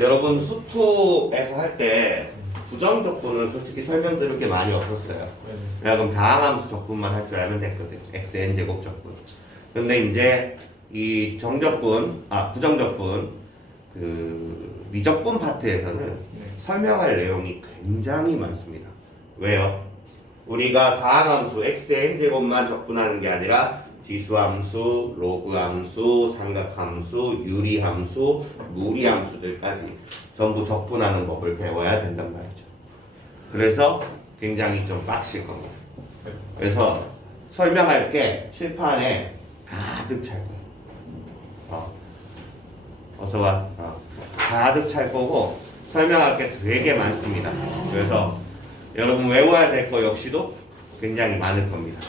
여러분 수투에서 할 때 부정적분은 솔직히 설명드릴 게 많이 없었어요. 그럼 다항함수 적분만 할 줄 알면 됐거든. xn 제곱 적분. 근데 이제 이 부정적분 그 미적분 파트에서는 설명할 내용이 굉장히 많습니다. 왜요? 우리가 다항함수 xn 제곱만 적분하는 게 아니라 지수함수, 로그함수, 삼각함수, 유리함수, 무리함수들까지 전부 적분하는 법을 배워야 된단 말이죠. 그래서 굉장히 좀 빡실 겁니다. 그래서 설명할 게 칠판에 가득 찰 거예요. 어서 와. 가득 찰 거고 설명할 게 되게 많습니다. 그래서 여러분 외워야 될 거 역시도 굉장히 많을 겁니다.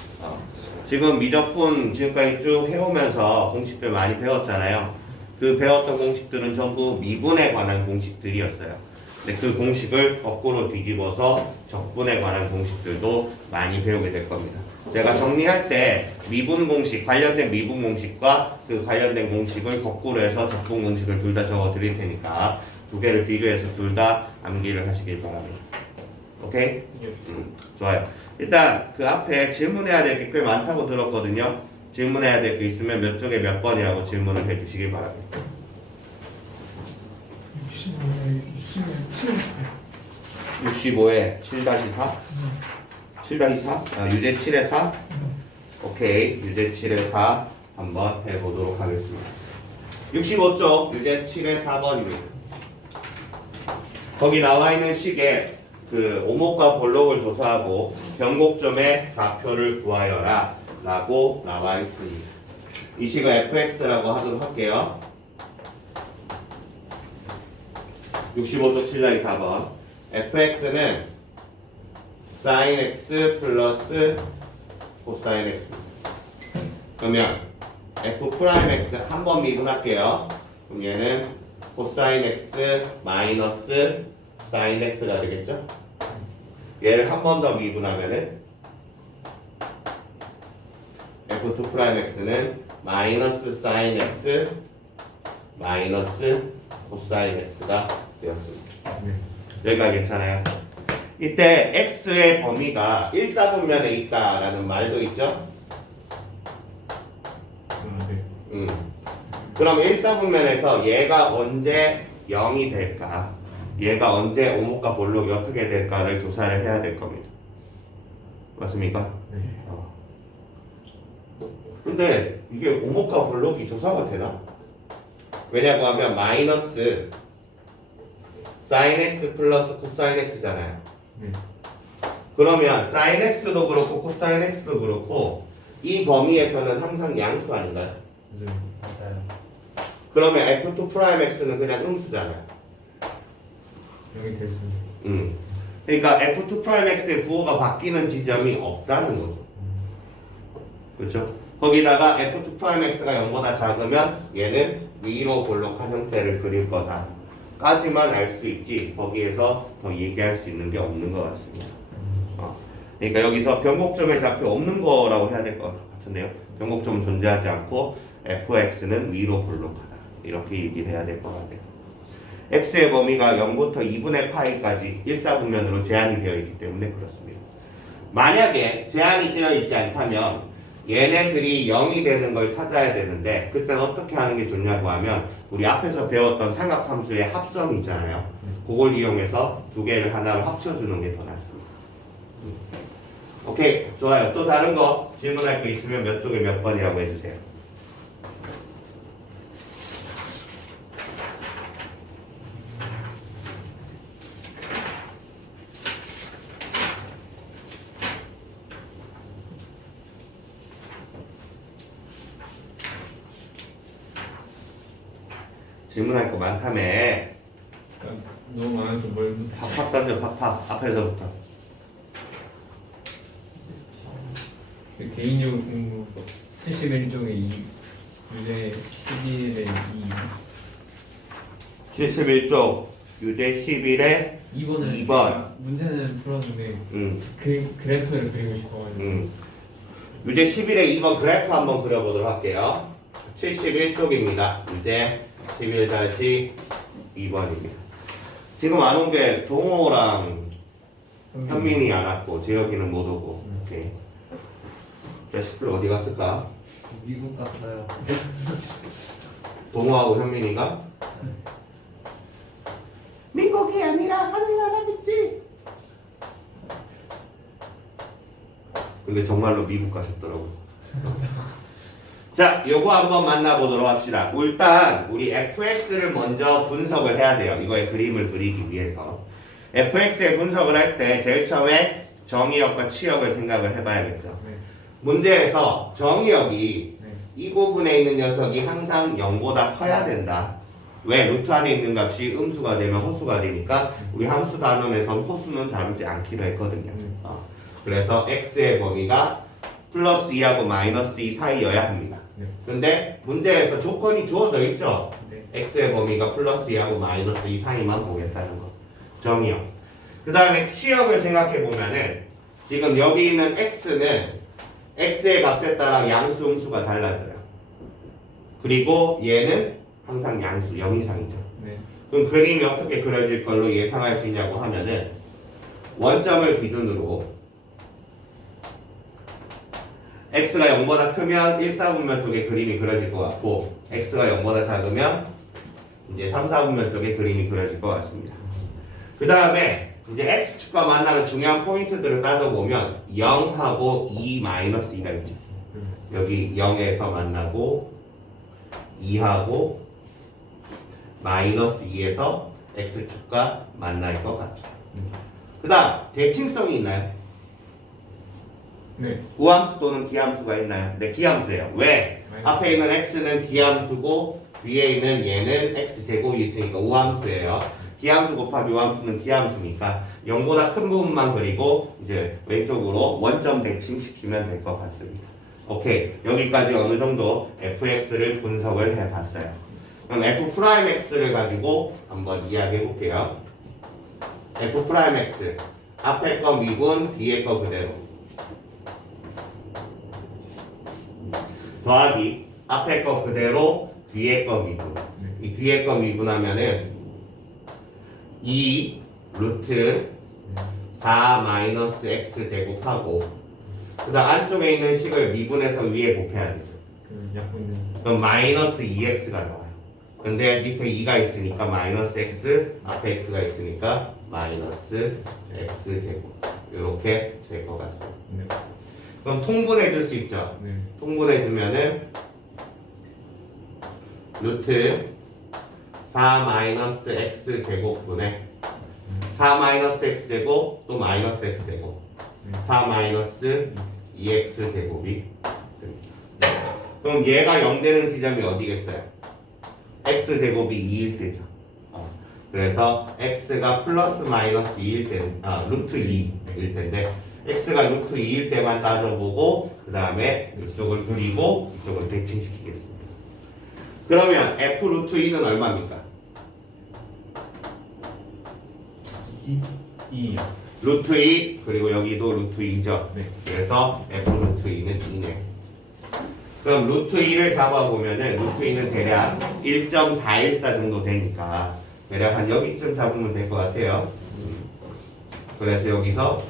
지금 미적분 지금까지 쭉 해오면서 공식들 많이 배웠잖아요. 그 배웠던 공식들은 전부 미분에 관한 공식들이었어요. 근데 그 공식을 거꾸로 뒤집어서 적분에 관한 공식들도 많이 배우게 될 겁니다. 제가 정리할 때 미분 공식, 관련된 미분 공식과 그 관련된 공식을 거꾸로 해서 적분 공식을 둘 다 적어 드릴 테니까 두 개를 비교해서 둘 다 암기를 하시길 바랍니다. 오케이? 좋아요. 일단 그 앞에 질문해야 될 게 꽤 많다고 들었거든요. 질문해야 될 게 있으면 몇 쪽에 몇 번이라고 질문을 해주시길 바랍니다. 65에 7-4? 7-4? 유제 7에 4? 오케이. 유제 7에 4 한번 해보도록 하겠습니다. 65쪽 유제 7에 4번입니다. 거기 나와 있는 식에 그 오목과 볼록을 조사하고 변곡점의 좌표를 구하여라 라고 나와 있습니다. 이 식을 fx라고 하도록 할게요. 65쪽 7-4번 fx는 sin x 플러스 코사인 x입니다. 그러면 f 프라임 x 한 번 미분할게요. 그럼 얘는 코사인 x 마이너스 sin x가 되겠죠? 얘를 한 번 더 미분하면은 f2 프라임 x는 마이너스 sin x 마이너스 코사인 x가 되었습니다. 여기가 괜찮아요? 이때 x의 범위가 1사분면에 있다라는 말도 있죠? 그럼 1사분면에서 얘가 언제 0이 될까? 얘가 언제 오목과 볼록이 어떻게 될까를 조사를 해야 될 겁니다. 맞습니까? 네. 근데 이게 오목과 볼록이 조사가 되나? 왜냐고 하면 마이너스 sin x 플러스 코사인 x잖아요. 그러면 sin x도 그렇고 코사인 x도 그렇고 이 범위에서는 항상 양수 아닌가요? 맞아요. 그러면 f2 프라임 x는 그냥 음수잖아요. 여기 됐습니다. 그러니까 f2 프라임 x의 부호가 바뀌는 지점이 없다는 거죠. 그렇죠? 거기다가 f2 프라임 x가 0보다 작으면 얘는 위로 볼록한 형태를 그릴 거다 까지만 알 수 있지 거기에서 더 얘기할 수 있는 게 없는 것 같습니다. 그러니까 여기서 변곡점의 좌표 없는 거라고 해야 될 것 같은데요. 변곡점은 존재하지 않고 fx는 위로 볼록하다 이렇게 얘기를 해야 될 것 같아요. x의 범위가 0부터 2분의 파이까지 1사분면으로 제한이 되어 있기 때문에 그렇습니다. 만약에 제한이 되어 있지 않다면 얘네들이 0이 되는 걸 찾아야 되는데 그때는 어떻게 하는 게 좋냐고 하면 우리 앞에서 배웠던 삼각함수의 합성이 있잖아요. 그걸 이용해서 두 개를 하나로 합쳐주는 게 더 낫습니다. 오케이, 좋아요. 또 다른 거 질문할 거 있으면 몇 쪽에 몇 번이라고 해주세요. 질문할 거 많다며. 너무 많아서 뭘 팍팍 던져 팍팍 앞에서부터. 개인용 공부 71쪽에 2 유제 11에 2 71쪽 유제 11에 2번을 2번. 문제는 풀었는데 그 그래프를 그리고 싶어가지고 유제 11에 2번 그래프 한번 그려보도록 할게요. 71쪽입니다. 유제 11-2 2번입니다. 지금 안 온 게 동호랑 현민이 안 왔고 재혁이는 못 오고. 오케이. 자식들 어디 갔을까? 미국 갔어요. 동호하고 현민이가 미국이 아니라 하늘나라겠지. 근데 정말로 미국 가셨더라고. 자, 요거 한번 만나보도록 합시다. 일단 우리 fx를 먼저 분석을 해야 돼요. 이거의 그림을 그리기 위해서. fx의 분석을 할 때 제일 처음에 정의역과 치역을 생각을 해봐야겠죠. 네. 문제에서 정의역이 네. 이 부분에 있는 녀석이 항상 0보다 커야 된다. 왜? 루트 안에 있는 값이 음수가 되면 허수가 되니까 우리 함수 단원에선 허수는 다루지 않기로 했거든요. 그래서 x의 범위가 플러스 2하고 마이너스 2 사이여야 합니다. 네. 근데 문제에서 조건이 주어져 있죠. 네. x의 범위가 플러스 2하고 마이너스 2 사이만 보겠다는 거. 정의역. 그 다음에 치역을 생각해 보면은 지금 여기 있는 x는 x의 값에 따라 양수 음수가 달라져요. 그리고 얘는 항상 양수 0 이상이죠. 네. 그럼 그림이 어떻게 그려질 걸로 예상할 수 있냐고 하면은 원점을 기준으로 x가 0보다 크면 1, 4분면 쪽에 그림이 그려질 것 같고 x가 0보다 작으면 이제 3, 4분면 쪽에 그림이 그려질 것 같습니다. 그 다음에 이제 x축과 만나는 중요한 포인트들을 따져보면 0하고 2-2가 있죠. 여기 0에서 만나고 2하고 마이너스 2에서 x축과 만날 것 같죠. 그 다음 대칭성이 있나요? 네. 우함수 또는 기함수가 있나요? 네, 기함수예요. 왜? 앞에 있는 x는 기함수고 위에 있는 얘는 x제곱이 있으니까 우함수예요. 기함수 곱하기 우함수는 기함수니까 0보다 큰 부분만 그리고 이제 왼쪽으로 원점 대칭시키면 될 것 같습니다. 오케이. 여기까지 어느 정도 fx를 분석을 해봤어요. 그럼 f'x를 가지고 한번 이야기해 볼게요. f'x 앞에 거 미분 뒤에 거 그대로 더하기 앞에 거 그대로 뒤에 거 미분. 이 뒤에 거 미분하면은 2 루트 4 마이너스 x 제곱하고 그 다음 안쪽에 있는 식을 미분해서 위에 곱해야 되죠. 그 약분은 그럼 마이너스 2x가 나와요. 근데 밑에 2가 있으니까 마이너스 x 앞에 x가 있으니까 마이너스 x 제곱 이렇게 될 것 같습니다. 네. 그럼 통분해 줄 수 있죠. 네. 통분해 주면은 루트 4 마이너스 x 제곱분의 4 마이너스 x 제곱 또 마이너스 x 제곱 4 마이너스 2x 제곱이 됩니다. 그럼 얘가 0 되는 지점이 어디겠어요? x 제곱이 2일 때죠. 그래서 x가 플러스 마이너스 2일 때, 루트 2일 텐데 x가 루트 2일 때만 따져보고 그 다음에 이쪽을 그리고 이쪽을 대칭시키겠습니다. 그러면 f 루트 2는 얼마입니까? 2. 루트 2 그리고 여기도 루트 2죠. 네. 그래서 f 루트 2는 2네. 그럼 루트 2를 잡아보면은 루트 2는 대략 1.414 정도 되니까 대략 한 여기쯤 잡으면 될 것 같아요. 그래서 여기서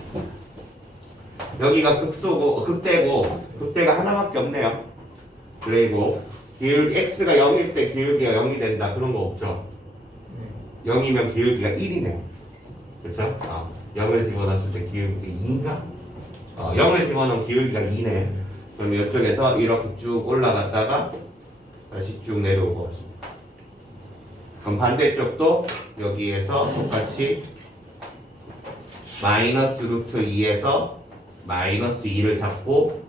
여기가 극소고 극대고 극대가 하나밖에 없네요. 그리고 기울기 x가 0일 때 기울기가 0이 된다 그런 거 없죠. 0이면 기울기가 1이네요. 그렇죠? 0을 집어넣었을 때 기울기 2인가? 0을 집어넣으면 기울기가 2네. 그럼 이쪽에서 이렇게 쭉 올라갔다가 다시 쭉 내려오고 있습니다. 그럼 반대쪽도 여기에서 똑같이 마이너스 루트 2에서 마이너스 2를 잡고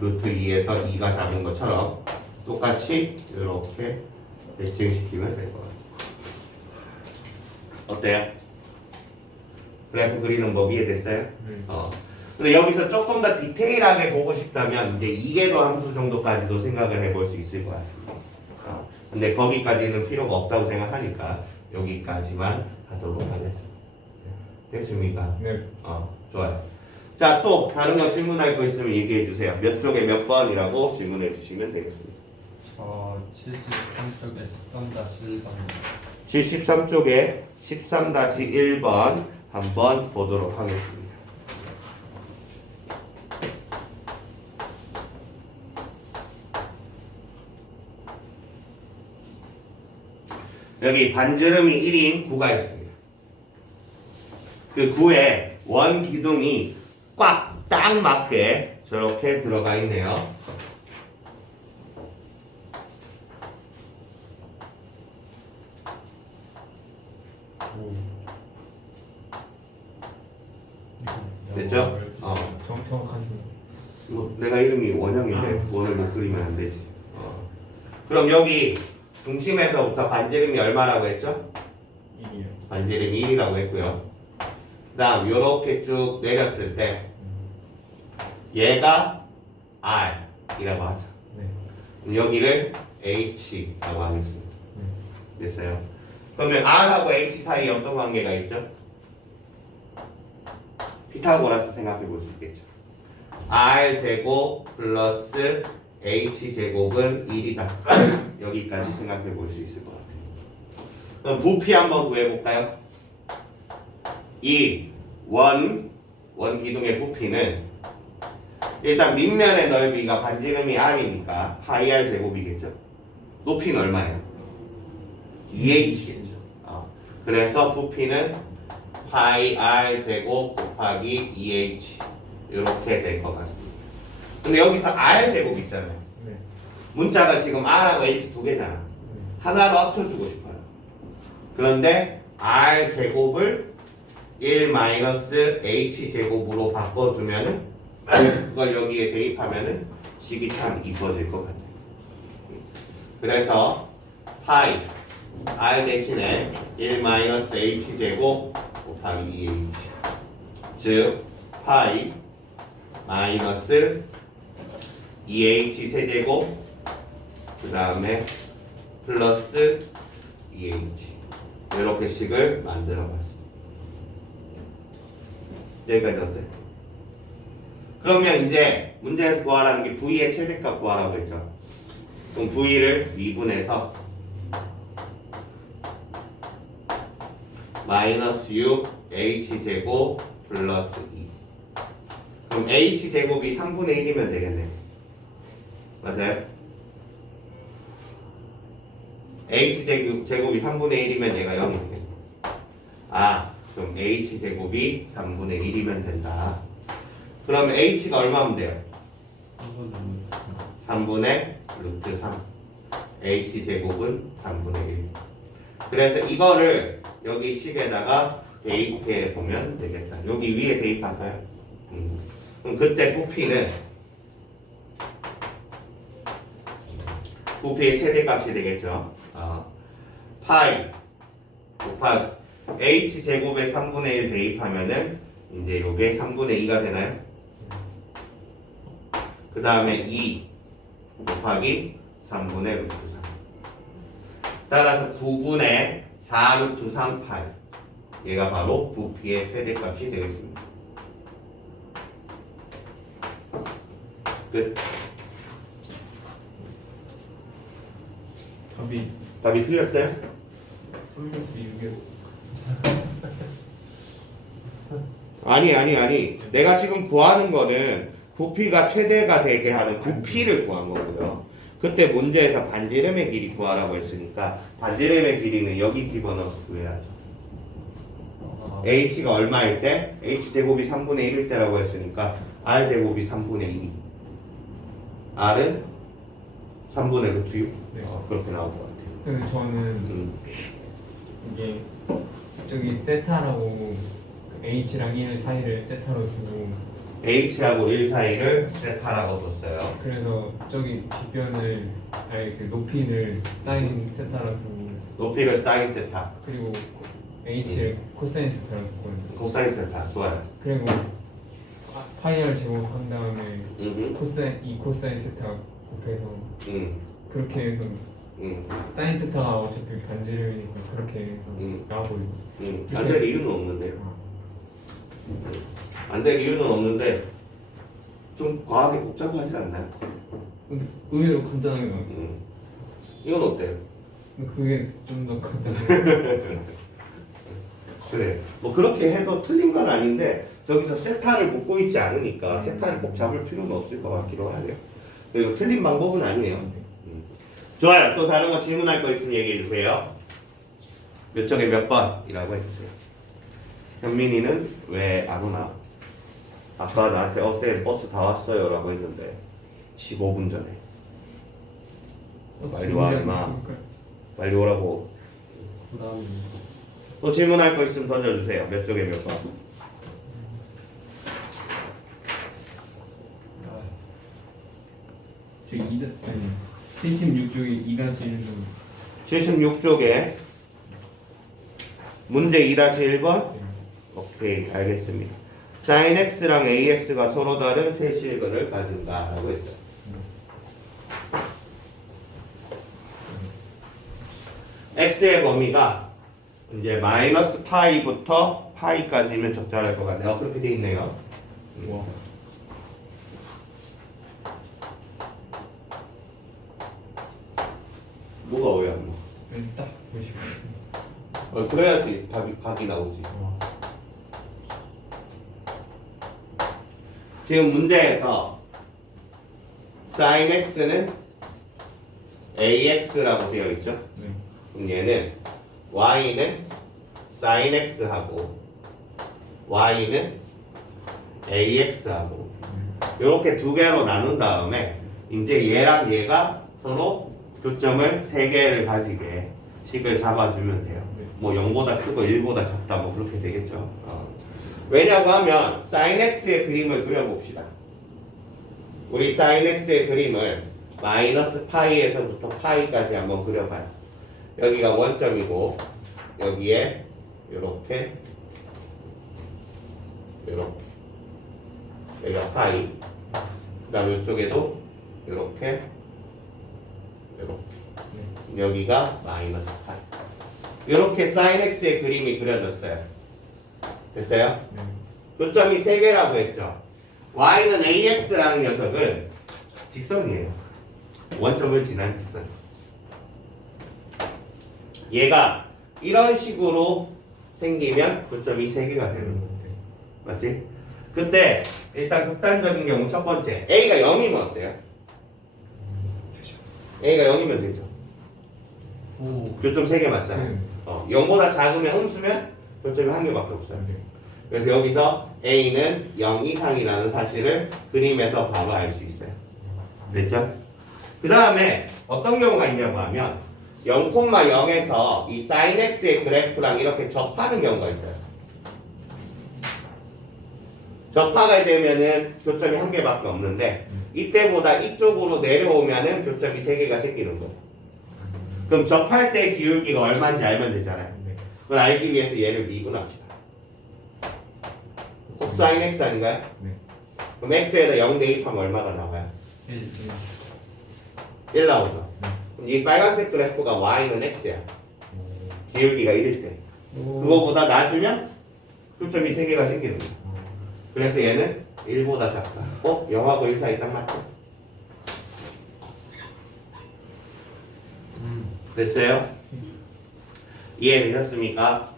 루트 2에서 2가 잡은 것처럼 똑같이 이렇게 대칭시키면 될 것 같아요. 어때요? 그래프 그리는 법 이해됐어요? 근데 여기서 조금 더 디테일하게 보고 싶다면 이제 이계도 함수 정도까지도 생각을 해볼 수 있을 것 같습니다. 근데 거기까지는 필요가 없다고 생각하니까 여기까지만 하도록 하겠습니다. 됐습니까? 네. 좋아요. 자, 또 다른 거 질문할 거 있으면 얘기해 주세요. 몇 쪽에 몇 번이라고 질문해 주시면 되겠습니다. 73쪽에 13-1번 73쪽에 13-1번 한번 보도록 하겠습니다. 여기 반지름이 1인 구가 있습니다. 그 구에 원 기둥이 꽉 딱 맞게 저렇게 들어가 있네요. 됐죠? 정확한 뭐 내가 이름이 원형인데 원을 못 그리면 안 되지. 그럼 여기 중심에서부터 반지름이 얼마라고 했죠? 1이요. 반지름이 1이라고 했고요. 그 다음 요렇게 쭉 내렸을 때 얘가 R이라고 하죠. 네. 그럼 여기를 H라고 하겠습니다. 됐어요? 그러면 R하고 H 사이에 어떤 관계가 있죠? 피타고라스 생각해 볼 수 있겠죠. R 제곱 플러스 H 제곱은 1이다. 여기까지 생각해 볼 수 있을 것 같아요. 그럼 부피 한번 구해 볼까요? 이 원 기둥의 부피는 일단 밑면의 넓이가 반지름이 R이니까 파이 R 제곱이겠죠. 높이는 얼마예요? 2H겠죠. 그래서 부피는 파이 R 제곱 곱하기 2H 이렇게 될 것 같습니다. 근데 여기서 R 제곱 있잖아요. 네. 문자가 지금 R하고 H 두 개잖아. 하나로 합쳐주고 싶어요. 그런데 R 제곱을 1 마이너스 H 제곱으로 바꿔주면은 그걸 여기에 대입하면은 식이 참 이뻐질 것 같아요. 그래서 파이 R 대신에 1 마이너스 H 제곱 곱하기 2H 즉 파이 마이너스 2H 세제곱 그 다음에 플러스 2H 이렇게 식을 만들어 봤습니다. 여기까지 어때? 그러면 이제 문제에서 구하라는 게 V의 최대값 구하라고 했죠. 그럼 V를 미분해서 마이너스 6 H제곱 플러스 2 그럼 H제곱이 3분의 1이면 되겠네. 맞아요? H제곱이 3분의 1이면 얘가 0이 되겠네. 그럼 H제곱이 3분의 1이면 된다. 그러면 H가 얼마면 돼요? 3분의 루트 3 H제곱은 3분의 1 그래서 이거를 여기 식에다가 대입해 보면 되겠다. 여기 위에 대입할까요? 그럼 그때 부피의 최대값이 되겠죠. 파이 곱하기 H제곱에 3분의 1 대입하면은 이제 요게 3분의 2가 되나요? 그 다음에 2 곱하기 3분의 루트 3 따라서 9분의 4 루트 3 파이 얘가 바로 부피의 최대값이 되겠습니다. 끝. 답이 틀렸어요? 36이 아니. 내가 지금 구하는 거는 부피가 최대가 되게 하는 부피를 구한 거고요. 그때 문제에서 반지름의 길이 구하라고 했으니까 반지름의 길이는 여기 집어넣어서 구해야죠. H가 얼마일 때? H제곱이 3분의 1일 때라고 했으니까 R제곱이 3분의 2 R은 3분의 루트 6 네. 그렇게 나올 것 같아요. 근데 저는 이게 저기 세타라고 H랑 1 사이를 세타로 두고 H하고 1 사이를 세타라고 뒀어요. 그래서 저기 뒷변을 그 높이를 사인 세타로 두고 높이를 사인 세타 그리고 H를 코사인 세타로 뒀거든요. 코사인 세타 좋아요. 그리고 파이를 제곱한 다음에 음. 이 코사인 세타 곱해서 그렇게 해서 사인 세타가 어차피 반지름이니까 그렇게 해서 나와버리고 안 될 이유는 없는데요. 안 될 이유는 없는데 좀 과하게 복잡하지 않나요? 근데 의외로 간단하게 나와요. 이건 어때요? 그게 좀 더 크다. 그래. 뭐 그렇게 해도 틀린 건 아닌데 저기서 세타를 묶고 있지 않으니까 세타를 꼭 잡을 필요는 없을 것 같기도 하네요. 그리고 틀린 방법은 아니에요. 좋아요. 또 다른 거 질문할 거 있으면 얘기해 주세요. 몇 쪽에 몇 번이라고 해주세요. 현민이는 왜 안 오나? 아까 나한테 쌤 버스 다 왔어요 라고 했는데 15분 전에 빨리 와 임마. 빨리 오라고. 그다음 또 질문할 거 있으면 던져주세요. 몇 쪽에 몇 번? 저 2다 아니 76쪽에 2-1번 76쪽에 문제 2-1번. 오케이, 알겠습니다. sin x랑 ax가 서로 다른 세 실근을 가진다 라고 했어요. x의 범위가 이제 마이너스 파이부터 파이까지면 적절할 것 같네요. 그렇게 돼 있네요. 와. 뭐가 어려운 거? 딱 보시고. 그래야지 답이 각이 나오지. 지금 문제에서 sin x는 ax라고 되어 있죠. 네. 그럼 얘는 y는 sin x하고 y는 ax하고 이렇게 두 개로 나눈 다음에 이제 얘랑 얘가 서로 교점을 3개를 가지게 식을 잡아주면 돼요. 뭐 0보다 크고 1보다 작다 뭐 그렇게 되겠죠. 왜냐고 하면 sin x의 그림을 그려봅시다. 우리 sin x의 그림을 마이너스 파이에서부터 파이까지 한번 그려봐요. 여기가 원점이고 여기에 요렇게 여기가 파이, 그 다음 이쪽에도 요렇게 여기가 마이너스 파이. 이렇게 sin x의 그림이 그려졌어요. 됐어요? 네. 교점이 3개라고 했죠. y는 ax라는 녀석은 직선이에요. 원점을 지난 직선. 얘가 이런 식으로 생기면 교점이 3개가 되는 거예요. 맞지? 근데 일단 극단적인 경우 첫 번째 a가 0이면 어때요? a가 0이면 되죠. 오 교점 3개 맞잖아요. 0보다 작으면 음수면 교점이 1개밖에 없어요. 그래서 여기서 a는 0 이상이라는 사실을 그림에서 바로 알 수 있어요. 됐죠? 그 다음에 어떤 경우가 있냐고 하면 0,0에서 이 sin x의 그래프랑 이렇게 접하는 경우가 있어요. 접하게 되면은 교점이 1개밖에 없는데 이때보다 이쪽으로 내려오면은 교점이 3개가 생기는 거예요. 그럼 접할 때 기울기가 얼마인지 알면 되잖아요. 그걸 알기 위해서 얘를 미분합시다. 코사인 x 아닌가요? 네. 그럼 x에다 0 대입하면 얼마가 나와요? 1 나오죠. 그럼 이 빨간색 그래프가 y는 x야. 기울기가 1일 때. 그거보다 낮으면 교점이 3개가 생기는 거야. 그래서 얘는 1보다 작다. 0하고 1 사이 딱 맞죠? 됐어요? 이해되셨습니까?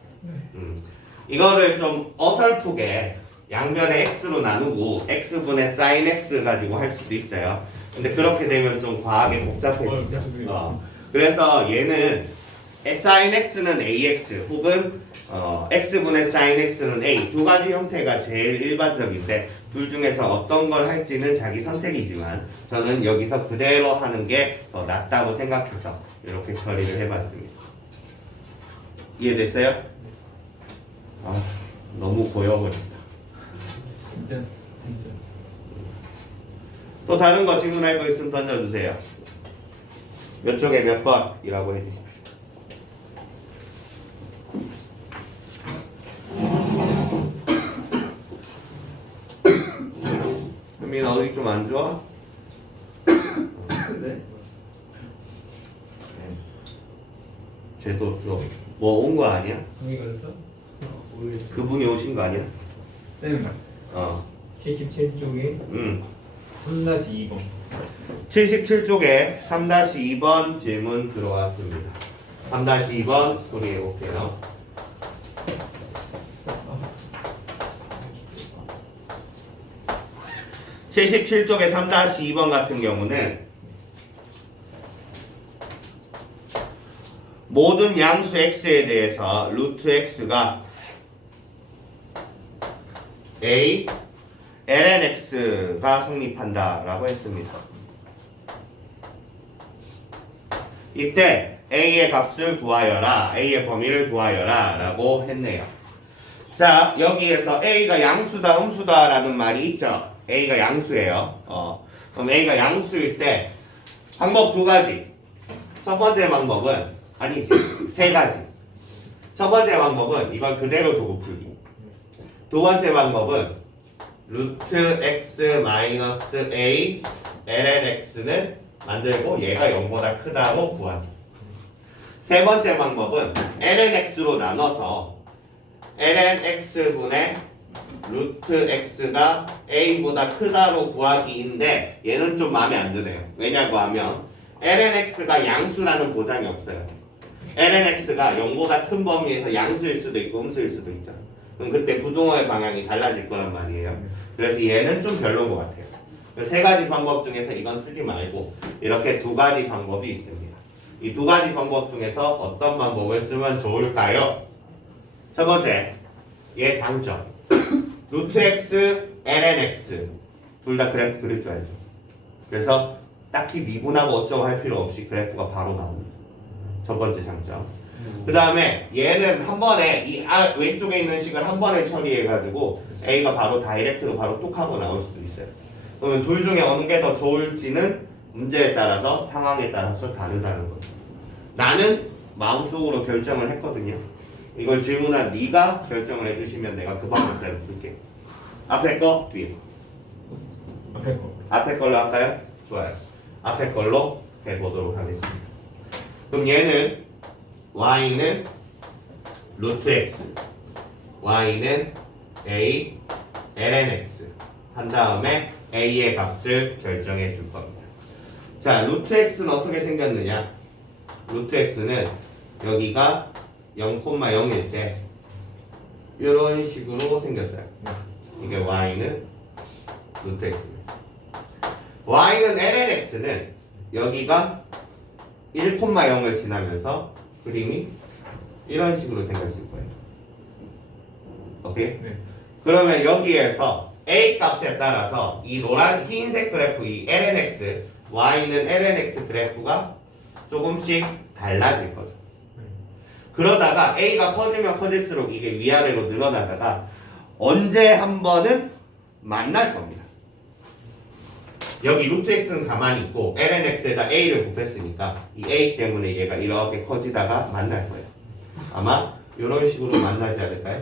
이거를 좀 어설프게 양변에 x로 나누고 x분의 sin x 가지고 할 수도 있어요. 근데 그렇게 되면 좀 과하게 복잡해지죠. 그래서 얘는 sin x는 ax 혹은 x분의 sin x는 a 두 가지 형태가 제일 일반적인데 둘 중에서 어떤 걸 할지는 자기 선택이지만 저는 여기서 그대로 하는 게 더 낫다고 생각해서 이렇게 처리를 해봤습니다. 이해됐어요? 너무 보여버린다. 진짜. 또 다른 거 질문할 거 있으면 던져주세요. 몇 쪽에 몇 번이라고 해주십시오. 현민아 어디 좀 안 좋아? 근데 쟤도 뭐 온 거 아니야? 형이 걸렸어? 그분이 오신 거 아니야? 쌤. 77쪽에 3-2번. 77쪽에 3-2번 질문 들어왔습니다. 3-2번 소리해 볼게요. (77쪽에) 3-2번 같은 경우는 모든 양수 x에 대해서 루트 x가 a ln x가 성립한다 라고 했습니다. 이때 a의 값을 구하여라, a의 범위를 구하여라 라고 했네요. 자, 여기에서 a가 양수다 음수다 라는 말이 있죠. a가 양수예요. 그럼 a가 양수일 때 방법 두 가지. 첫 번째 방법은 아니지, 세 가지. 첫 번째 방법은 이걸 그대로 두고 풀기. 두 번째 방법은 루트 x 마이너스 a ln x는 만들고 얘가 0보다 크다고 구하기. 세 번째 방법은 ln x로 나눠서 ln x분의 루트 x가 a보다 크다로 구하기인데 얘는 좀 마음에 안 드네요. 왜냐고 하면 ln x가 양수라는 보장이 없어요. ln x가 0보다 큰 범위에서 양수일 수도 있고 음수일 수도 있죠. 그럼 그때 부동호의 방향이 달라질 거란 말이에요. 그래서 얘는 좀 별로인 것 같아요. 세 가지 방법 중에서 이건 쓰지 말고 이렇게 두 가지 방법이 있습니다. 이 두 가지 방법 중에서 어떤 방법을 쓰면 좋을까요? 첫 번째, 얘 장점. 루트 x, ln x 둘 다 그래프 그릴 줄 알죠. 그래서 딱히 미분하고 어쩌고 할 필요 없이 그래프가 바로 나옵니다. 첫 번째 장점. 그 다음에 얘는 한 번에 이 왼쪽에 있는 식을 한 번에 처리해가지고 a가 바로 다이렉트로 바로 뚝 하고 나올 수도 있어요. 그러면 둘 중에 어느 게 더 좋을지는 문제에 따라서 상황에 따라서 다르다는 거죠. 나는 마음속으로 결정을 했거든요. 이걸 질문한 네가 결정을 해주시면 내가 그 방법대로 풀게요. 앞에 거, 뒤에 거. 앞에 거. 앞에 걸로 할까요? 좋아요. 앞에 걸로 해보도록 하겠습니다. 그럼 얘는 y는 루트 x, y는 a ln x 한 다음에 a의 값을 결정해 줄 겁니다. 자, 루트 x는 어떻게 생겼느냐? 루트 x는 여기가 0,0일 때 이런 식으로 생겼어요. 이게 y는 루트 x입니다. y는 ln x는 여기가 1,0을 지나면서 그림이 이런 식으로 생겼을 거예요. 오케이? 네. 그러면 여기에서 a 값에 따라서 이 노란 흰색 그래프, 이 ln x, y는 ln x 그래프가 조금씩 달라질 거죠. 그러다가 a가 커지면 커질수록 이게 위아래로 늘어나다가 언제 한 번은 만날 겁니다. 여기 루트 x는 가만히 있고 ln x에다 a를 곱했으니까 이 a 때문에 얘가 이렇게 커지다가 만날 거예요. 아마 이런 식으로 만나지 않을까요?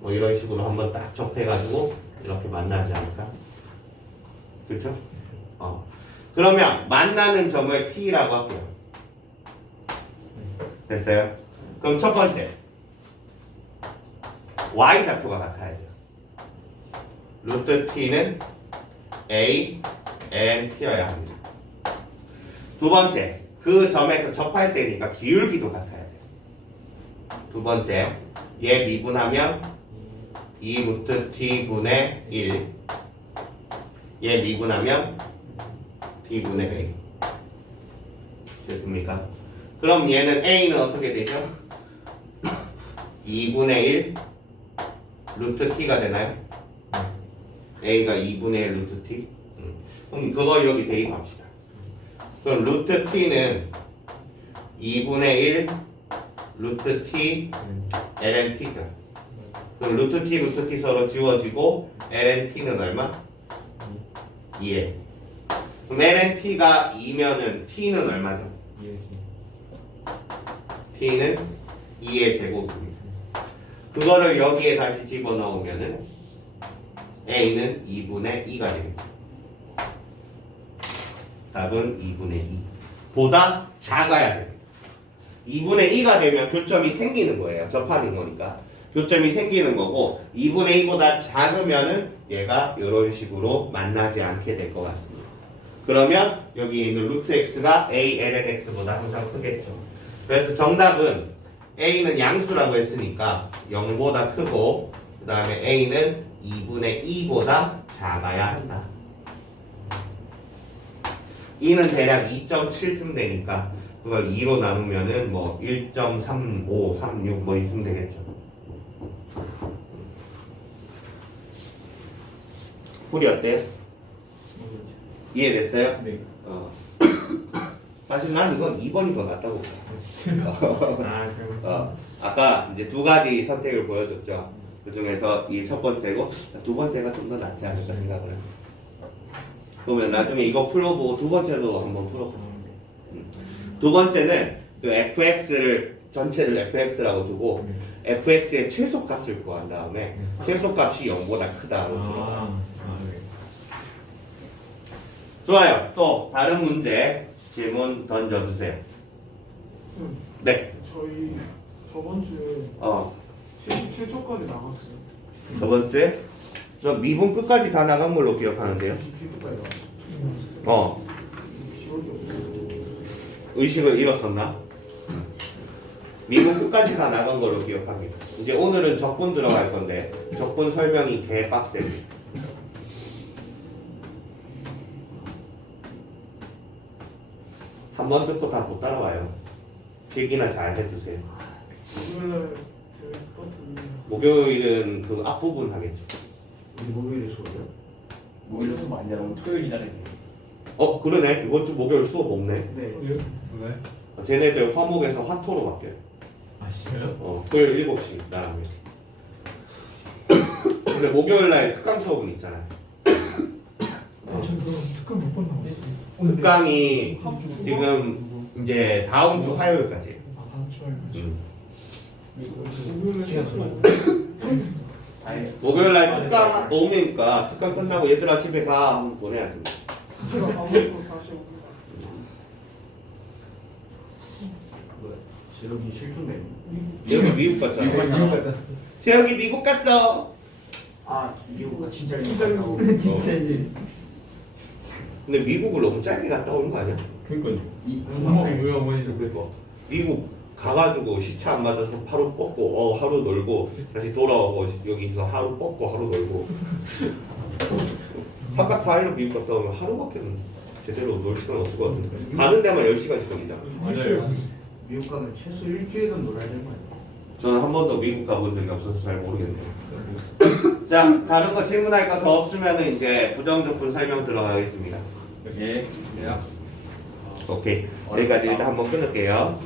뭐 이런 식으로 한번 딱 접해가지고 이렇게 만나지 않을까? 그렇죠? 그러면 만나는 점을 t라고 할게요. 됐어요? 그럼 첫 번째 y 좌표가 같아야 돼요. 루트 t는 a n t여야 합니다. 두 번째, 그 점에서 접할 때니까 기울기도 같아야 돼요. 두 번째, 얘 미분하면 2 루트 t분의 1, 얘 미분하면 t분의 a. 됐습니까? 그럼 얘는 a는 어떻게 되죠? 2분의 1 루트 t가 되나요? a가 2분의 1 루트 t? 그럼 그걸 여기 대입합시다. 그럼 루트 t는 2분의 1 루트 t ln t죠. 그럼 루트 t 서로 지워지고 ln t는 얼마? 2에. 그럼 ln t가 2면은 t는 얼마죠? t는 2의 제곱입니다. 그거를 여기에 다시 집어넣으면은 a는 2분의 2가 되겠죠. 답은 2분의 2 보다 작아야 됩니다. 2분의 2가 되면 교점이 생기는 거예요. 접하는 거니까 교점이 생기는 거고 2분의 2보다 작으면은 얘가 이런 식으로 만나지 않게 될 것 같습니다. 그러면 여기 있는 루트 x가 a ln x보다 항상 크겠죠. 그래서 정답은 a는 양수라고 했으니까 0보다 크고 그 다음에 a는 2분의 2보다 작아야 한다. 2는 대략 2.7쯤 되니까 그걸 2로 나누면은 뭐 1.35, 36 뭐 이쯤 되겠죠. 풀이 어때요? 이해됐어요? 네. 사실 난 이건 2번이 더 낫다고 봐. 아, 제가 아까 이제 두 가지 선택을 보여줬죠. 그 중에서 이 첫 번째고 두 번째가 좀 더 낫지 않을까 생각을 해요. 그러면 나중에 이거 풀어보고 두 번째도 한번 풀어보세요. 두 번째는 그 fx를 전체를 fx라고 두고 fx의 최소값을 구한 다음에 최소값이 0보다 크다로 들어가요. 네. 좋아요. 또 다른 문제 질문 던져주세요. 네. 저희 저번 주에 어 77초까지 나갔어요. 저번 주에 저 미분 끝까지 다 나간 걸로 기억하는데요. 77초까지 나갔어요. 어 기억이 없어요. 의식을 잃었었나? 미분 끝까지 다 나간 걸로 기억합니다. 이제 오늘은 적분 들어갈 건데 적분 설명이 개빡셉니다. 한 번 듣고 다 못 따라와요. 필기나 잘 해주세요. 오늘날 듣거든요. 목요일은 그 앞부분 하겠죠. 우리 목요일에 수업이요? 목요일 수업 아니잖아. 오늘 토요일이잖아요. 그러네. 이번 주 목요일 수업 없네. 네. 왜? 쟤네들 화목에서 화토로 바뀌어요. 아, 진짜요? 토요일 7시 나랑 근데 목요일 날 특강 수업은 있잖아요. 저 그럼 특강 몇 번 나왔어요? 특강이 지금 이제 다음 주 화요일까지. 다음 주에 음. 목요일에 아예 목요일 날 특강 오니까 특강 끝나고 얘들아 집에 가 하면 보내야죠. 제가 아무래도 다시 옵니다. 뭐야? 재혁이 실종됐네. 재혁이 미국 갔잖아. 미국 갔다. 재혁이 미국 갔어. 아, 미국가 진짜 진짜 가고. 진짜지. 근데 미국을 너무 짧게 갔다 오는 거 아니야? 그러니까 이 우리 어머니는 그러니까 미국 가가지고 시차 안 맞아서 하루 뻗고 하루 놀고 다시 돌아오고 여기서 하루 뻗고 하루 놀고 3박 4일로 미국 갔다 오면 하루밖에는 제대로 놀 시간 없을 것 같은데 가는 데만 10시간씩 걸리잖아. 맞아요. 미국 가면 최소 일주일은 놀아야 되는 거 아니야? 저는 한 번도 미국 가본 적이 없어서 잘 모르겠네요. 자, 다른 거 질문할 거 더 없으면 이제 부정적분 설명 들어가겠습니다. 예. 그래요? 오케이. 여기까지 일단 한번 끊을게요.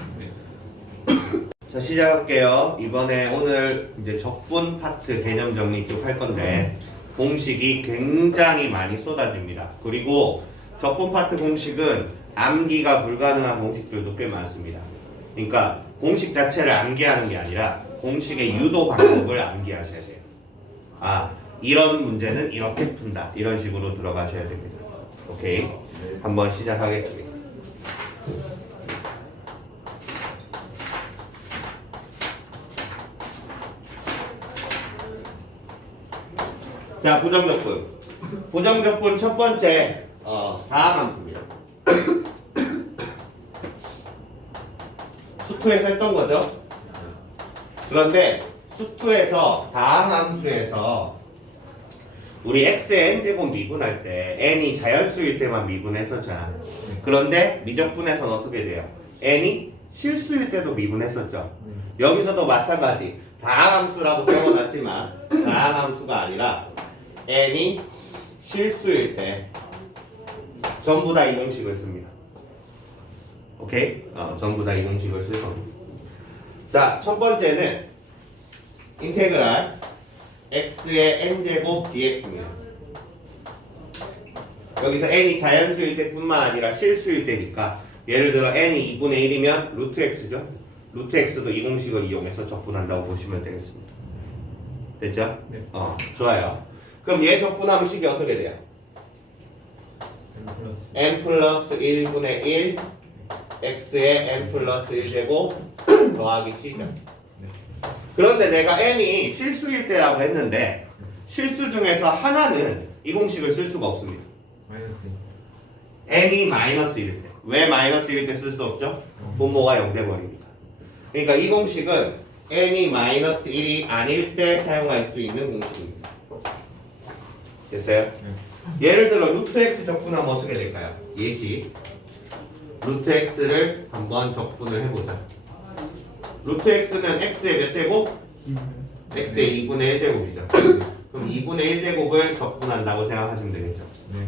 자, 시작할게요. 이번에 오늘 이제 적분 파트 개념 정리 쭉 할 건데 공식이 굉장히 많이 쏟아집니다. 그리고 적분 파트 공식은 암기가 불가능한 공식들도 꽤 많습니다. 그러니까 공식 자체를 암기하는 게 아니라 공식의 유도 방법을 암기하셔야 돼요. 이런 문제는 이렇게 푼다. 이런 식으로 들어가셔야 됩니다. 오케이. 한번 시작하겠습니다. 자, 부정적분. 부정적분 첫 번째 다항함수입니다. 수투에서 했던 거죠. 그런데 수투에서 다항함수에서 우리 x의 n제곱 미분할 때 n이 자연수일 때만 미분했었잖아. 그런데 미적분에서는 어떻게 돼요? n이 실수일 때도 미분했었죠. 여기서도 마찬가지. 다항함수라고 적어놨지만 다항함수가 아니라 n이 실수일 때 전부 다 이 공식을 씁니다. 오케이? 전부 다 이 공식을 쓸 겁니다. 자, 첫 번째는 인테그랄 x의 n제곱 dx입니다. 여기서 n이 자연수일 때뿐만 아니라 실수일 때니까 예를 들어 n이 2분의 1이면 루트 x죠. 루트 x도 이 공식을 이용해서 적분한다고 보시면 되겠습니다. 됐죠? 네. 좋아요. 그럼 얘 적분하면 식이 어떻게 돼요? n 플러스 1분의 1 x의 n 플러스 1제곱 더하기 c죠. 그런데 내가 n이 실수일 때라고 했는데 실수 중에서 하나는 이 공식을 쓸 수가 없습니다. 마이너스. n이 마이너스 1일 때. 왜 마이너스 1일 때 쓸 수 없죠? 분모가 0 돼버리니까. 그러니까 이 공식은 n이 마이너스 1이 아닐 때 사용할 수 있는 공식입니다. 됐어요? 예를 들어 루트 x 적분하면 어떻게 될까요? 예시 루트 x를 한번 적분을 해보자. 루트 x는 x의 몇 제곱? x의 2분의 1제곱이죠. 그럼 2분의 1제곱을 적분한다고 생각하시면 되겠죠. 네.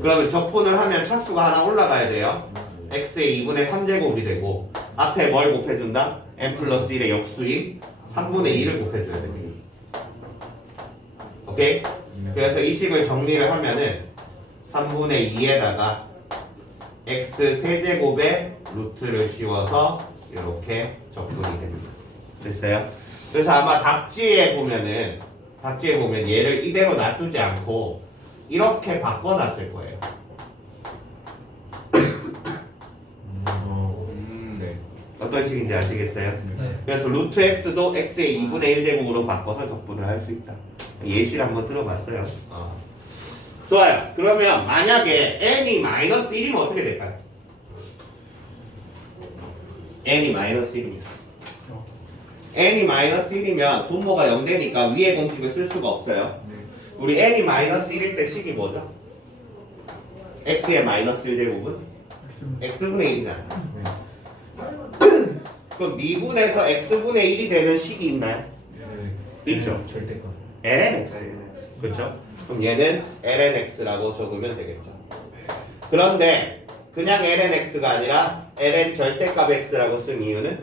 그러면 적분을 하면 차수가 하나 올라가야 돼요. x의 2분의 3제곱이 되고 앞에 뭘 곱해준다? n 플러스 1의 역수인 3분의 2를 곱해줘야 됩니다. 오케이? 그래서 이 식을 정리를 하면은 3분의 2에다가 x 세제곱의 루트를 씌워서 이렇게 적분이 됩니다. 됐어요? 그래서 아마 답지에 보면 얘를 이대로 놔두지 않고 이렇게 바꿔놨을 거예요. 네. 어떤 식인지 아시겠어요? 네. 그래서 루트 x도 x의 2분의 1제곱으로 바꿔서 적분을 할 수 있다. 예시를 한번 들어봤어요. 좋아요. 그러면 만약에 n이 마이너스 1이면 어떻게 될까요? n이 마이너스 1입니다. n이 마이너스 1이면 분모가 0 되니까 위의 공식을 쓸 수가 없어요. 우리 n이 마이너스 1일 때 식이 뭐죠? x의 마이너스 1제곱은 x분의 1이잖아요. 그럼 미분에서 x분의 1이 되는 식이 있나요? 있죠. 절대값. lnx. 그렇죠? 그럼 얘는 lnx라고 적으면 되겠죠. 그런데 그냥 lnx가 아니라 ln 절대값 x라고 쓴 이유는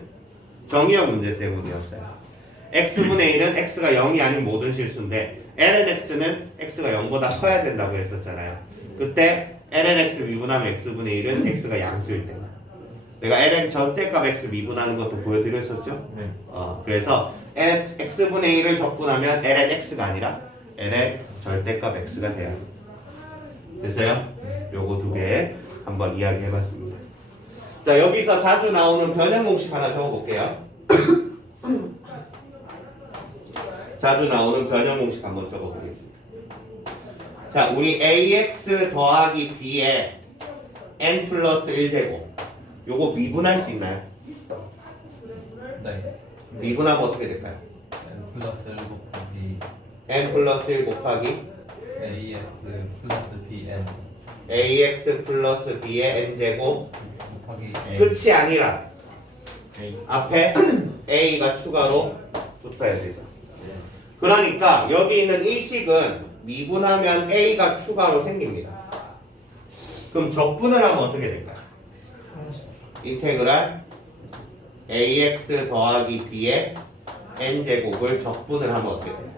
정의역 문제 때문이었어요. x분의 1은 x가 0이 아닌 모든 실수인데 lnx는 x가 0보다 커야 된다고 했었잖아요. 그때 lnx 미분하면 x분의 1은 x가 양수일 때다. 내가 ln 절대값 x 미분하는 것도 보여드렸었죠? 네. 그래서 x분의 1을 적분하면 ln x가 아니라 ln 절대값 x가 돼요. 됐어요? 요거 두 개 한번 이야기해봤습니다. 자, 여기서 자주 나오는 변형 공식 하나 적어볼게요. 자주 나오는 변형 공식 한번 적어보겠습니다. 자, 우리 ax 더하기 b의 n 플러스 1제곱 요거 미분할 수 있나요? 네. 미분하면 어떻게 될까요? n 플러스 1 곱하기 n 플러스 1 곱하기 ax 플러스 bn ax 플러스 b의 n제곱 곱하기 a 끝이 아니라 A. 앞에 a가 추가로 붙어야 되죠. 그러니까 여기 있는 이 식은 미분하면 a가 추가로 생깁니다. 그럼 적분을 하면 어떻게 될까요? 인테그랄 ax 더하기 b의 n제곱을 적분을 하면 어떻게 돼요?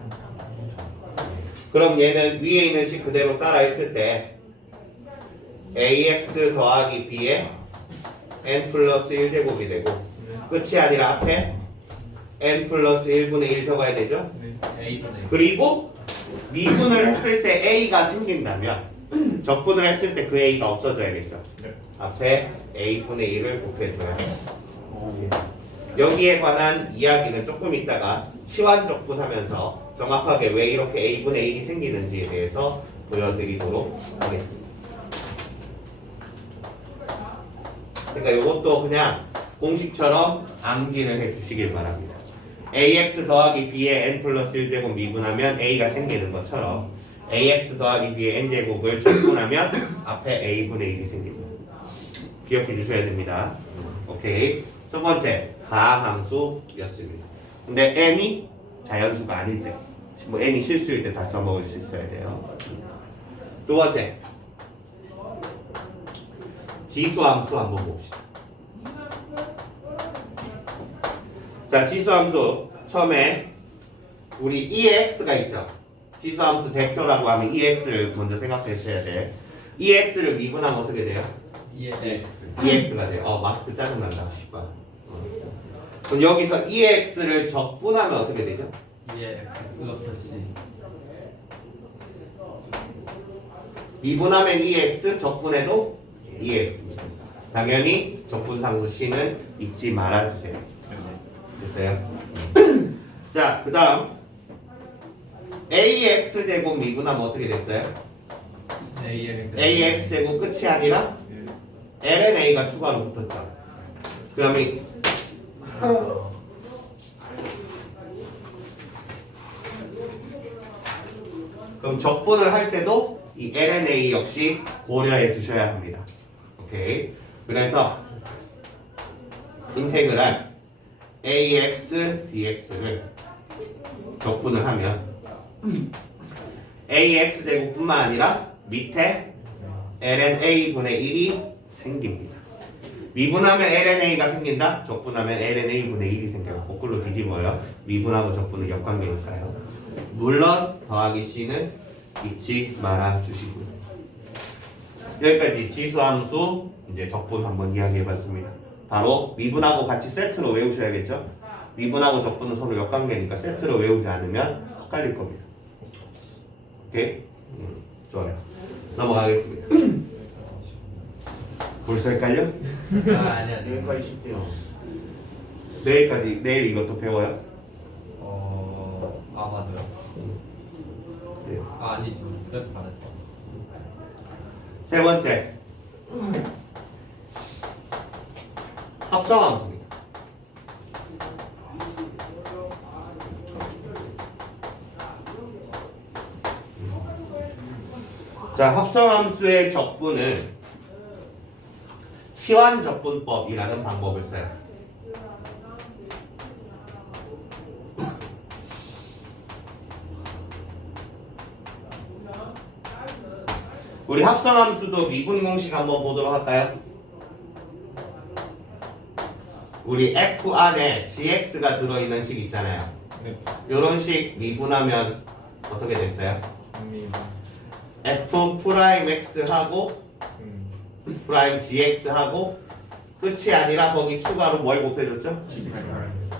그럼 얘는 위에 있는 식 그대로 따라 했을 때 ax 더하기 b의 n 플러스 1제곱이 되고 끝이 아니라 앞에 n 플러스 1분의 1 적어야 되죠? a분의 그리고 미분을 했을 때 a가 생긴다면 적분을 했을 때 그 a가 없어져야겠죠? 네. 앞에 a분의 1을 곱해줘야 돼요. 여기에 관한 이야기는 조금 있다가 치환 적분하면서 정확하게 왜 이렇게 a분의 1이 생기는지에 대해서 보여드리도록 하겠습니다. 그러니까 이것도 그냥 공식처럼 암기를 해주시길 바랍니다. ax 더하기 b의 n 플러스 1제곱 미분하면 a가 생기는 것처럼 ax 더하기 b의 n제곱을 적분하면 앞에 a분의 1이 생깁니다. 기억해 주셔야 됩니다. 오케이. 첫 번째, 가함수였습니다. 근데 n이 자연수가 아닐 때, 뭐 n이 실수일 때 다 써먹을 수 있어야 돼요. 두 번째, 지수함수 한번 봅시다. 자, 지수함수 처음에 우리 EX가 있죠. 지수함수 대표라고 하면 EX를 먼저 생각하셔야 돼. EX를 미분하면 어떻게 돼요? EX EX가 돼요. 마스크 짜증난다. 씨발. 그럼 여기서 EX를 적분하면 어떻게 되죠? EX 플러스 C 미분하면 EX, 적분해도 EX입니다. 당연히 적분상수 C는 잊지 말아주세요. 됐어요? 자, 그 다음 AX 제곱 미분하면 어떻게 됐어요? AX AX 제곱 끝이 아니라 LNA가 추가로 붙었죠. 그러면 그럼 적분을 할 때도 이 LNA 역시 고려해 주셔야 합니다. 오케이. 그래서 인테그랄 AX dx를 적분을 하면 AX 제곱뿐만 아니라 밑에 LNA 분의 1이 생깁니다. 미분하면 LNA가 생긴다. 적분하면 LNA 분의 1이 생겨요. 거꾸로 뒤집어요. 미분하고 적분은 역관계니까요. 물론 더하기 C는 잊지 말아 주시고요. 여기까지 지수함수 이제 적분 한번 이야기해봤습니다. 바로 미분하고 같이 세트로 외우셔야겠죠. 미분하고 적분은 서로 역관계니까 세트로 외우지 않으면 헷갈릴 겁니다. 오케이? 좋아요. 넘어가겠습니다. 벌써 헷갈려? 아니야. 여기까지 쉽대요. 내일 이것도 배워요? 맞아요. 네. 아니지. 몇 받았죠. 세 번째 합성함수입니다. 자, 합성함수의 적분은 치환적분법이라는 방법을 써요. 우리 합성함수도 미분 공식 한번 보도록 할까요? 우리 F 안에 GX가 들어있는 식 있잖아요. 네. 이런 식 미분하면 어떻게 됐어요? 미분. F 프라임 X하고 프라임 GX하고 끝이 아니라 거기 추가로 뭘 곱해줬죠?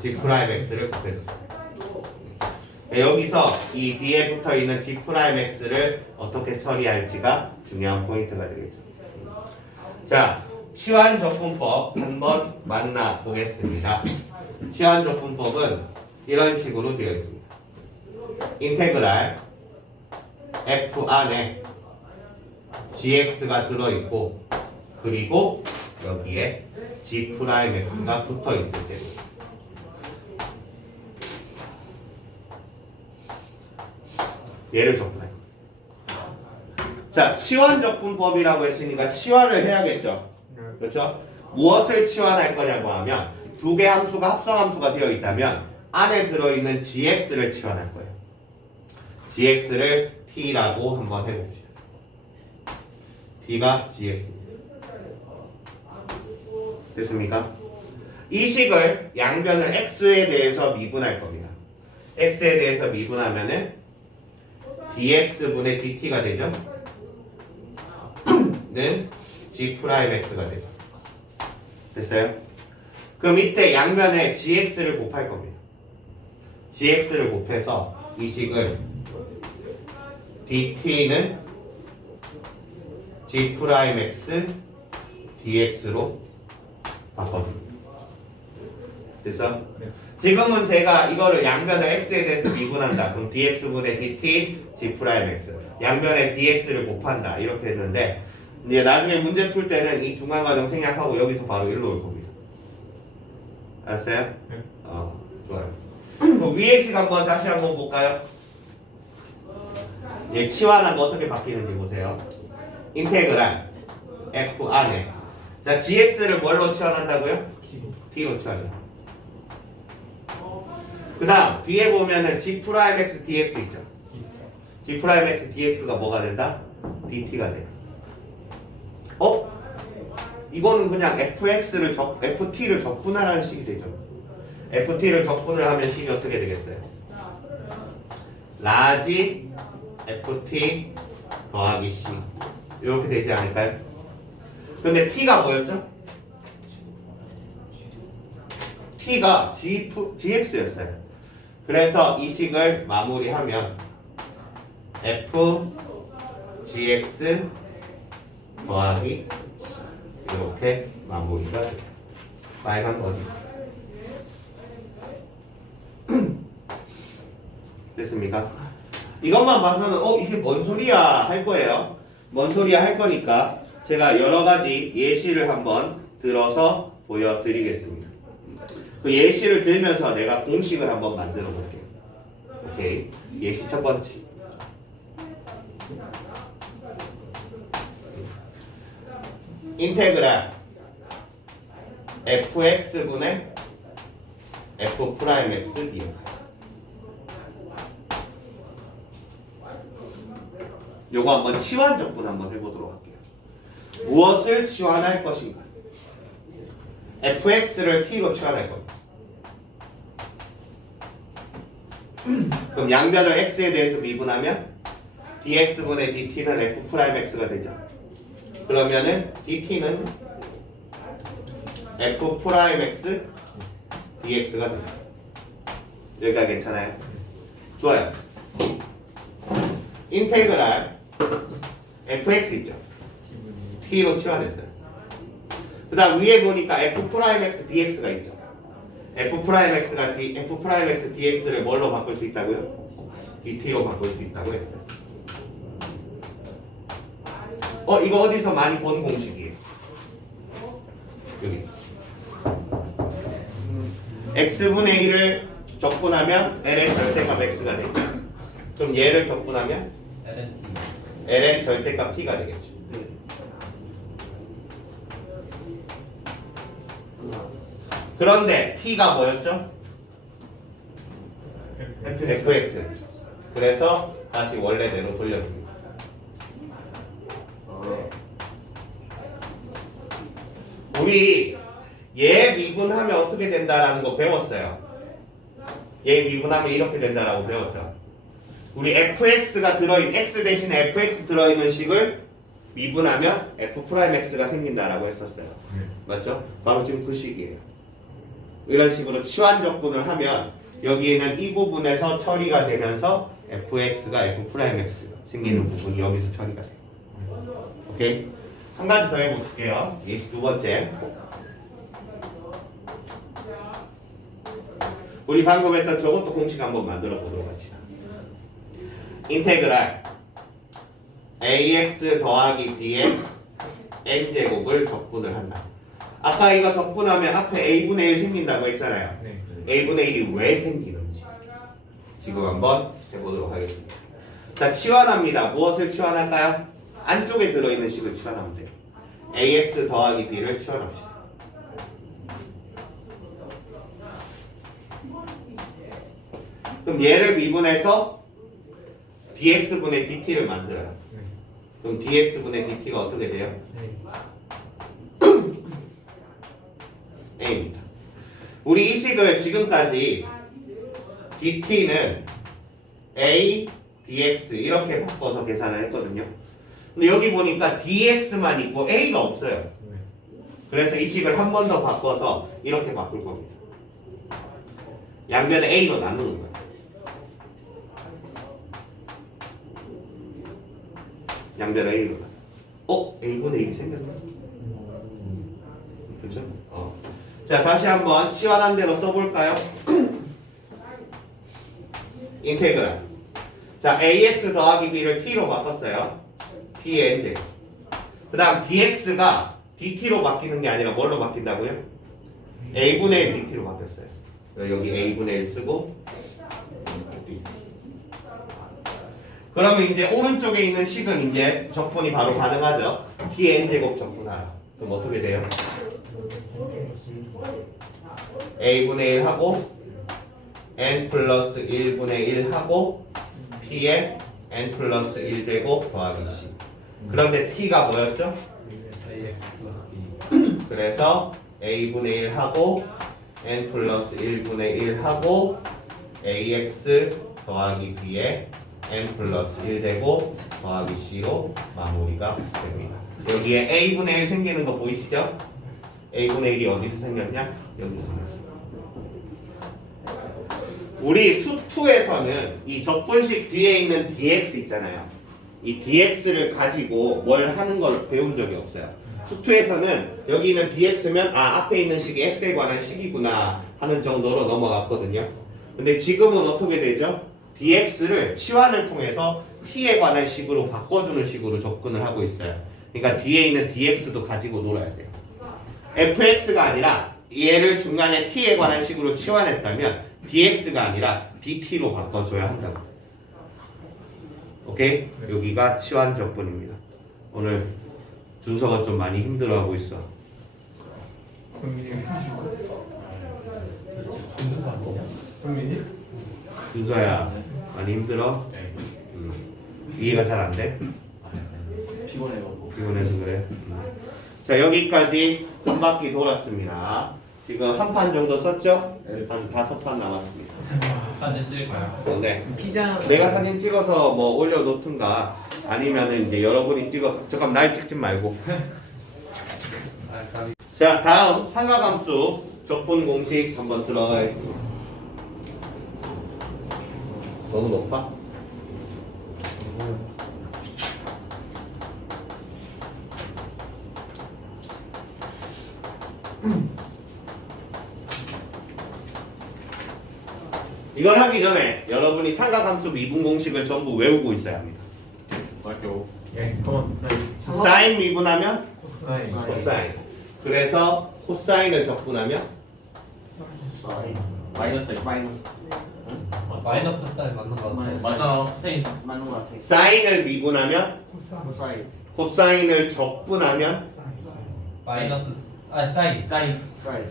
G 프라임 X를 곱해줬어요. 여기서 이 뒤에 붙어있는 G 프라임 X를 어떻게 처리할지가 중요한 포인트가 되겠죠. 자, 치환적분법 한번 만나보겠습니다. 치환적분법은 이런 식으로 되어 있습니다. 인테그랄 F 안에 GX가 들어있고 그리고 여기에 G 프라임 X가 붙어있을 때입니다. 얘를 적분할 거예요. 자, 치환적분법이라고 했으니까 치환을 해야겠죠. 그렇죠? 무엇을 치환할 거냐고 하면 두 개 함수가 합성함수가 되어 있다면 안에 들어있는 gx를 치환할 거예요. gx를 t라고 한번 해봅시다. t가 gx입니다. 됐습니까? 이 식을 양변을 x에 대해서 미분할 겁니다. x에 대해서 미분하면은 dx분의 dt가 되죠? 는 g 프라임 x가 되죠. 됐어요? 그럼 이때 양면에 gx를 곱할 겁니다. gx를 곱해서 이 식을 dt는 g 프라임 x dx로 바꿔줍니다. 됐어? 네. 지금은 제가 이거를 양변을 x에 대해서 미분한다. 그럼 dx분의 dt g 프라임 x 양변에 dx를 곱한다. 이렇게 했는데 이제 나중에 문제 풀 때는 이 중간과정 생략하고 여기서 바로 일로 올 겁니다. 알았어요? 네. 좋아요. 그럼 위에 식 한번 다시 한번 볼까요? 예, 치환한 거 어떻게 바뀌는지 보세요. 인테그랄 f 안에 자 gx를 뭘로 치환한다고요? t로 치환해요. 그 다음 뒤에 보면은 g 프라임 x dx 있죠. g 프라임 x dx가 뭐가 된다? dt가 돼요. 이거는 그냥 fx를 ft를 적분하라는 식이 되죠. ft를 적분을 하면 식이 어떻게 되겠어요? 라지 ft 더하기 c 이렇게 되지 않을까요? 근데 t가 뭐였죠? t가 gx였어요. 그래서 이 식을 마무리하면 f gx 더하기 이렇게 마무리가 돼요. 빨간 거 어디 있어? 됐습니까? 이것만 봐서는 이게 뭔 소리야 할 거예요. 뭔 소리야 할 거니까 제가 여러 가지 예시를 한번 들어서 보여드리겠습니다. 그 예시를 들면서 내가 공식을 한번 만들어 볼게요. 오케이. 예시 첫 번째. 인테그랄 fx분의 f'x dx. 요거 한번 치환 적분 한번 해보도록 할게요. 무엇을 치환할 것인가? fx를 t로 치환할 겁니다. 그럼 양변을 x에 대해서 미분하면 dx분의 dt는 f'x가 되죠. 그러면은 dt는 f'x dx가 됩니다. 여기가 괜찮아요? 좋아요. 인테그랄 fx 있죠? t로 치환했어요. 그 다음 위에 보니까 f'x dx가 있죠? f'x dx를 뭘로 바꿀 수 있다고요? dt로 바꿀 수 있다고 했어요. 이거 어디서 많이 본 공식이에요? 여기. x분의 1을 적분하면 ln 절대값 x가 되죠. 그럼 얘를 적분하면 LNT. ln 절대값 t가 되겠죠. 그런데 t가 뭐였죠? fx. 그래서 다시 원래대로 돌려줍니다. 우리 얘 미분하면 어떻게 된다라는 거 배웠어요. 얘 미분하면 이렇게 된다라고 배웠죠. 우리 fx가 들어있는 x 대신에 fx 들어있는 식을 미분하면 f'x가 생긴다라고 했었어요. 맞죠? 바로 지금 그 식이에요. 이런 식으로 치환 적분을 하면 여기에는 이 부분에서 처리가 되면서 fx가 f'x 생기는 부분이 여기서 처리가 돼요. 오케이? 한 가지 더 해볼게요. 예시 두 번째. 우리 방금 했던 저것도 공식 한번 만들어 보도록 합시다. 인테그랄 ax 더하기 b의 n제곱을 적분을 한다. 아까 이거 적분하면 앞에 a분의 1 생긴다고 했잖아요. 네. a분의 1이 왜 생기는지 지금 한번 해보도록 하겠습니다. 자, 치환합니다. 무엇을 치환할까요? 안쪽에 들어있는 식을 치환하면 돼요. ax 더하기 b를 치환합시다. 그럼 얘를 미분해서 dx분의 dt를 만들어요. 그럼 dx분의 dt가 어떻게 돼요? a입니다. 우리 이 식을 지금까지 dt는 a dx 이렇게 바꿔서 계산을 했거든요. 근데 여기 보니까 dx만 있고 a가 없어요. 그래서 이 식을 한 번 더 바꿔서 이렇게 바꿀 겁니다. 양변에 a로 나누는 거예요. 양변에 a로 나눠. a분의 1이 생겼네. 그렇죠? 자, 다시 한번 치환한 대로 써볼까요? 인테그랄. 자, ax 더하기 b를 t로 바꿨어요. t의 n제곱. 그 다음 dx가 dt로 바뀌는 게 아니라 뭘로 바뀐다고요? a분의 1 dt로 바뀌었어요. 여기 a분의 1 쓰고 그러면 이제 오른쪽에 있는 식은 이제 적분이 바로 가능하죠. tn제곱 적분하라. 그럼 어떻게 돼요? a분의 1 하고 n 플러스 1분의 1 하고 p에 n 플러스 1제곱 더하기 c. 그런데 t가 뭐였죠? AX 플러스 B. 그래서 a분의 1 하고 n 플러스 1분의 1 하고 ax 더하기 b에 n 플러스 1제곱 더하기 c로 마무리가 됩니다. 여기에 a분의 1 생기는 거 보이시죠? a분의 1이 어디서 생겼냐? 여기서 생겼어요. 우리 수2에서는 이 적분식 뒤에 있는 dx 있잖아요. 이 dx를 가지고 뭘 하는 걸 배운 적이 없어요. 수2에서는 여기 있는 dx면 앞에 있는 식이 x에 관한 식이구나 하는 정도로 넘어갔거든요. 근데 지금은 어떻게 되죠? dx를 치환을 통해서 t에 관한 식으로 바꿔주는 식으로 접근을 하고 있어요. 그러니까 뒤에 있는 dx도 가지고 놀아야 돼요. fx가 아니라 얘를 중간에 t에 관한 식으로 치환했다면 dx가 아니라 dt로 바꿔줘야 한다고. 오케이? 여기가 치환 적분입니다. 오늘 준서가 좀 많이 힘들어하고 있어. 현민이 죽는 거 아니냐? 현민이? 준서야 많이 힘들어? 네. 이해가 잘 안 돼? 피곤해가지고. 피곤해서 그래. 자 여기까지 한 바퀴 돌았습니다. 지금 한 판 정도 썼죠? 네. 한 5판 남았습니다. 사진 찍을 거야. 네. 피자. 내가 사진 찍어서 뭐 올려놓든가 아니면은 이제 여러분이 찍어서 잠깐 날 찍지 말고. 아, 가비. 자 다음 삼각함수 적분 공식 한번 들어가겠습니다. 너무 높아? 이걸 하기 전에 여러분이 삼각함수 미분 공식을 전부 외우고 있어야 합니다. 맞죠. 예, 컴온. 사인 미분하면 사인. 코사인. 그래서 코사인을 적분하면 마이너스 마이너스 사인 맞는 거 같아. 맞잖아. 선생님. 맞는 것 같아. 사인을 미분하면 코사인. 코사인을 적분하면 마이너스 사인. 사인. 사인.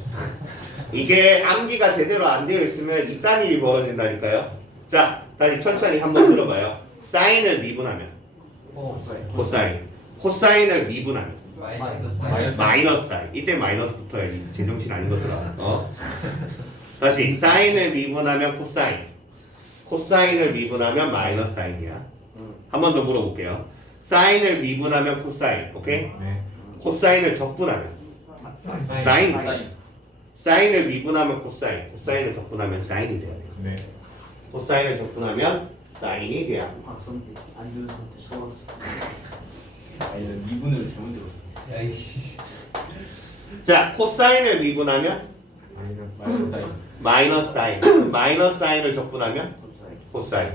이게 암기가 제대로 안 되어 있으면 이딴 일이 벌어진다니까요. 자 다시 천천히 한번 들어봐요. 사인을 미분하면 오. 코사인, 코사인을 미분하면 마이너스 사인. 마이너스 사인. 이때 마이너스 붙어야지. 제정신 아닌 거더라. 다시 사인을 미분하면 코사인, 코사인을 미분하면 마이너스 사인이야. 한 번 더 물어볼게요. 사인을 미분하면 코사인, 오케이? 네. 코사인을 적분하면 사인, 사인. 사인을 미분하면 코사인, 코사인을 적분하면 사인이 돼야 돼요. 네. 코사인을 적분하면 사인이 돼야 합니다. 박선지 안 좋은 상태 서웠어. 아니, 이분을 잘못 들었어. 야이씨. 자, 코사인을 미분하면 마이너스. 마이너스 사인. 마이너스 사인, 마이너스 사인을 적분하면 코사인.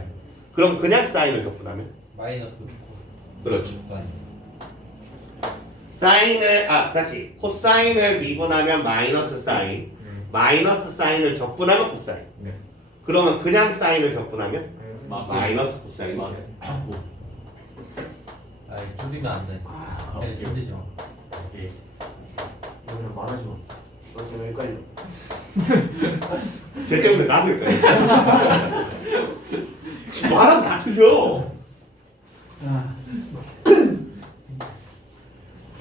그럼 그냥 사인을 적분하면 마이너스 그렇죠. 사인. 사인을 다시 코사인을 미분하면 마이너스 사인, 마이너스 사인을 적분하면 코사인. 네. 그러면 그냥 사인을 적분하면 마이너스 코사인이 맞- 돼요. 아, 줄이면 안 돼. 그냥 줄이지 마. 오케이. 그냥 말하지 마. 너 때문에 헷갈려. 쟤 때문에 나도 헷갈려. 말하면 다 틀려.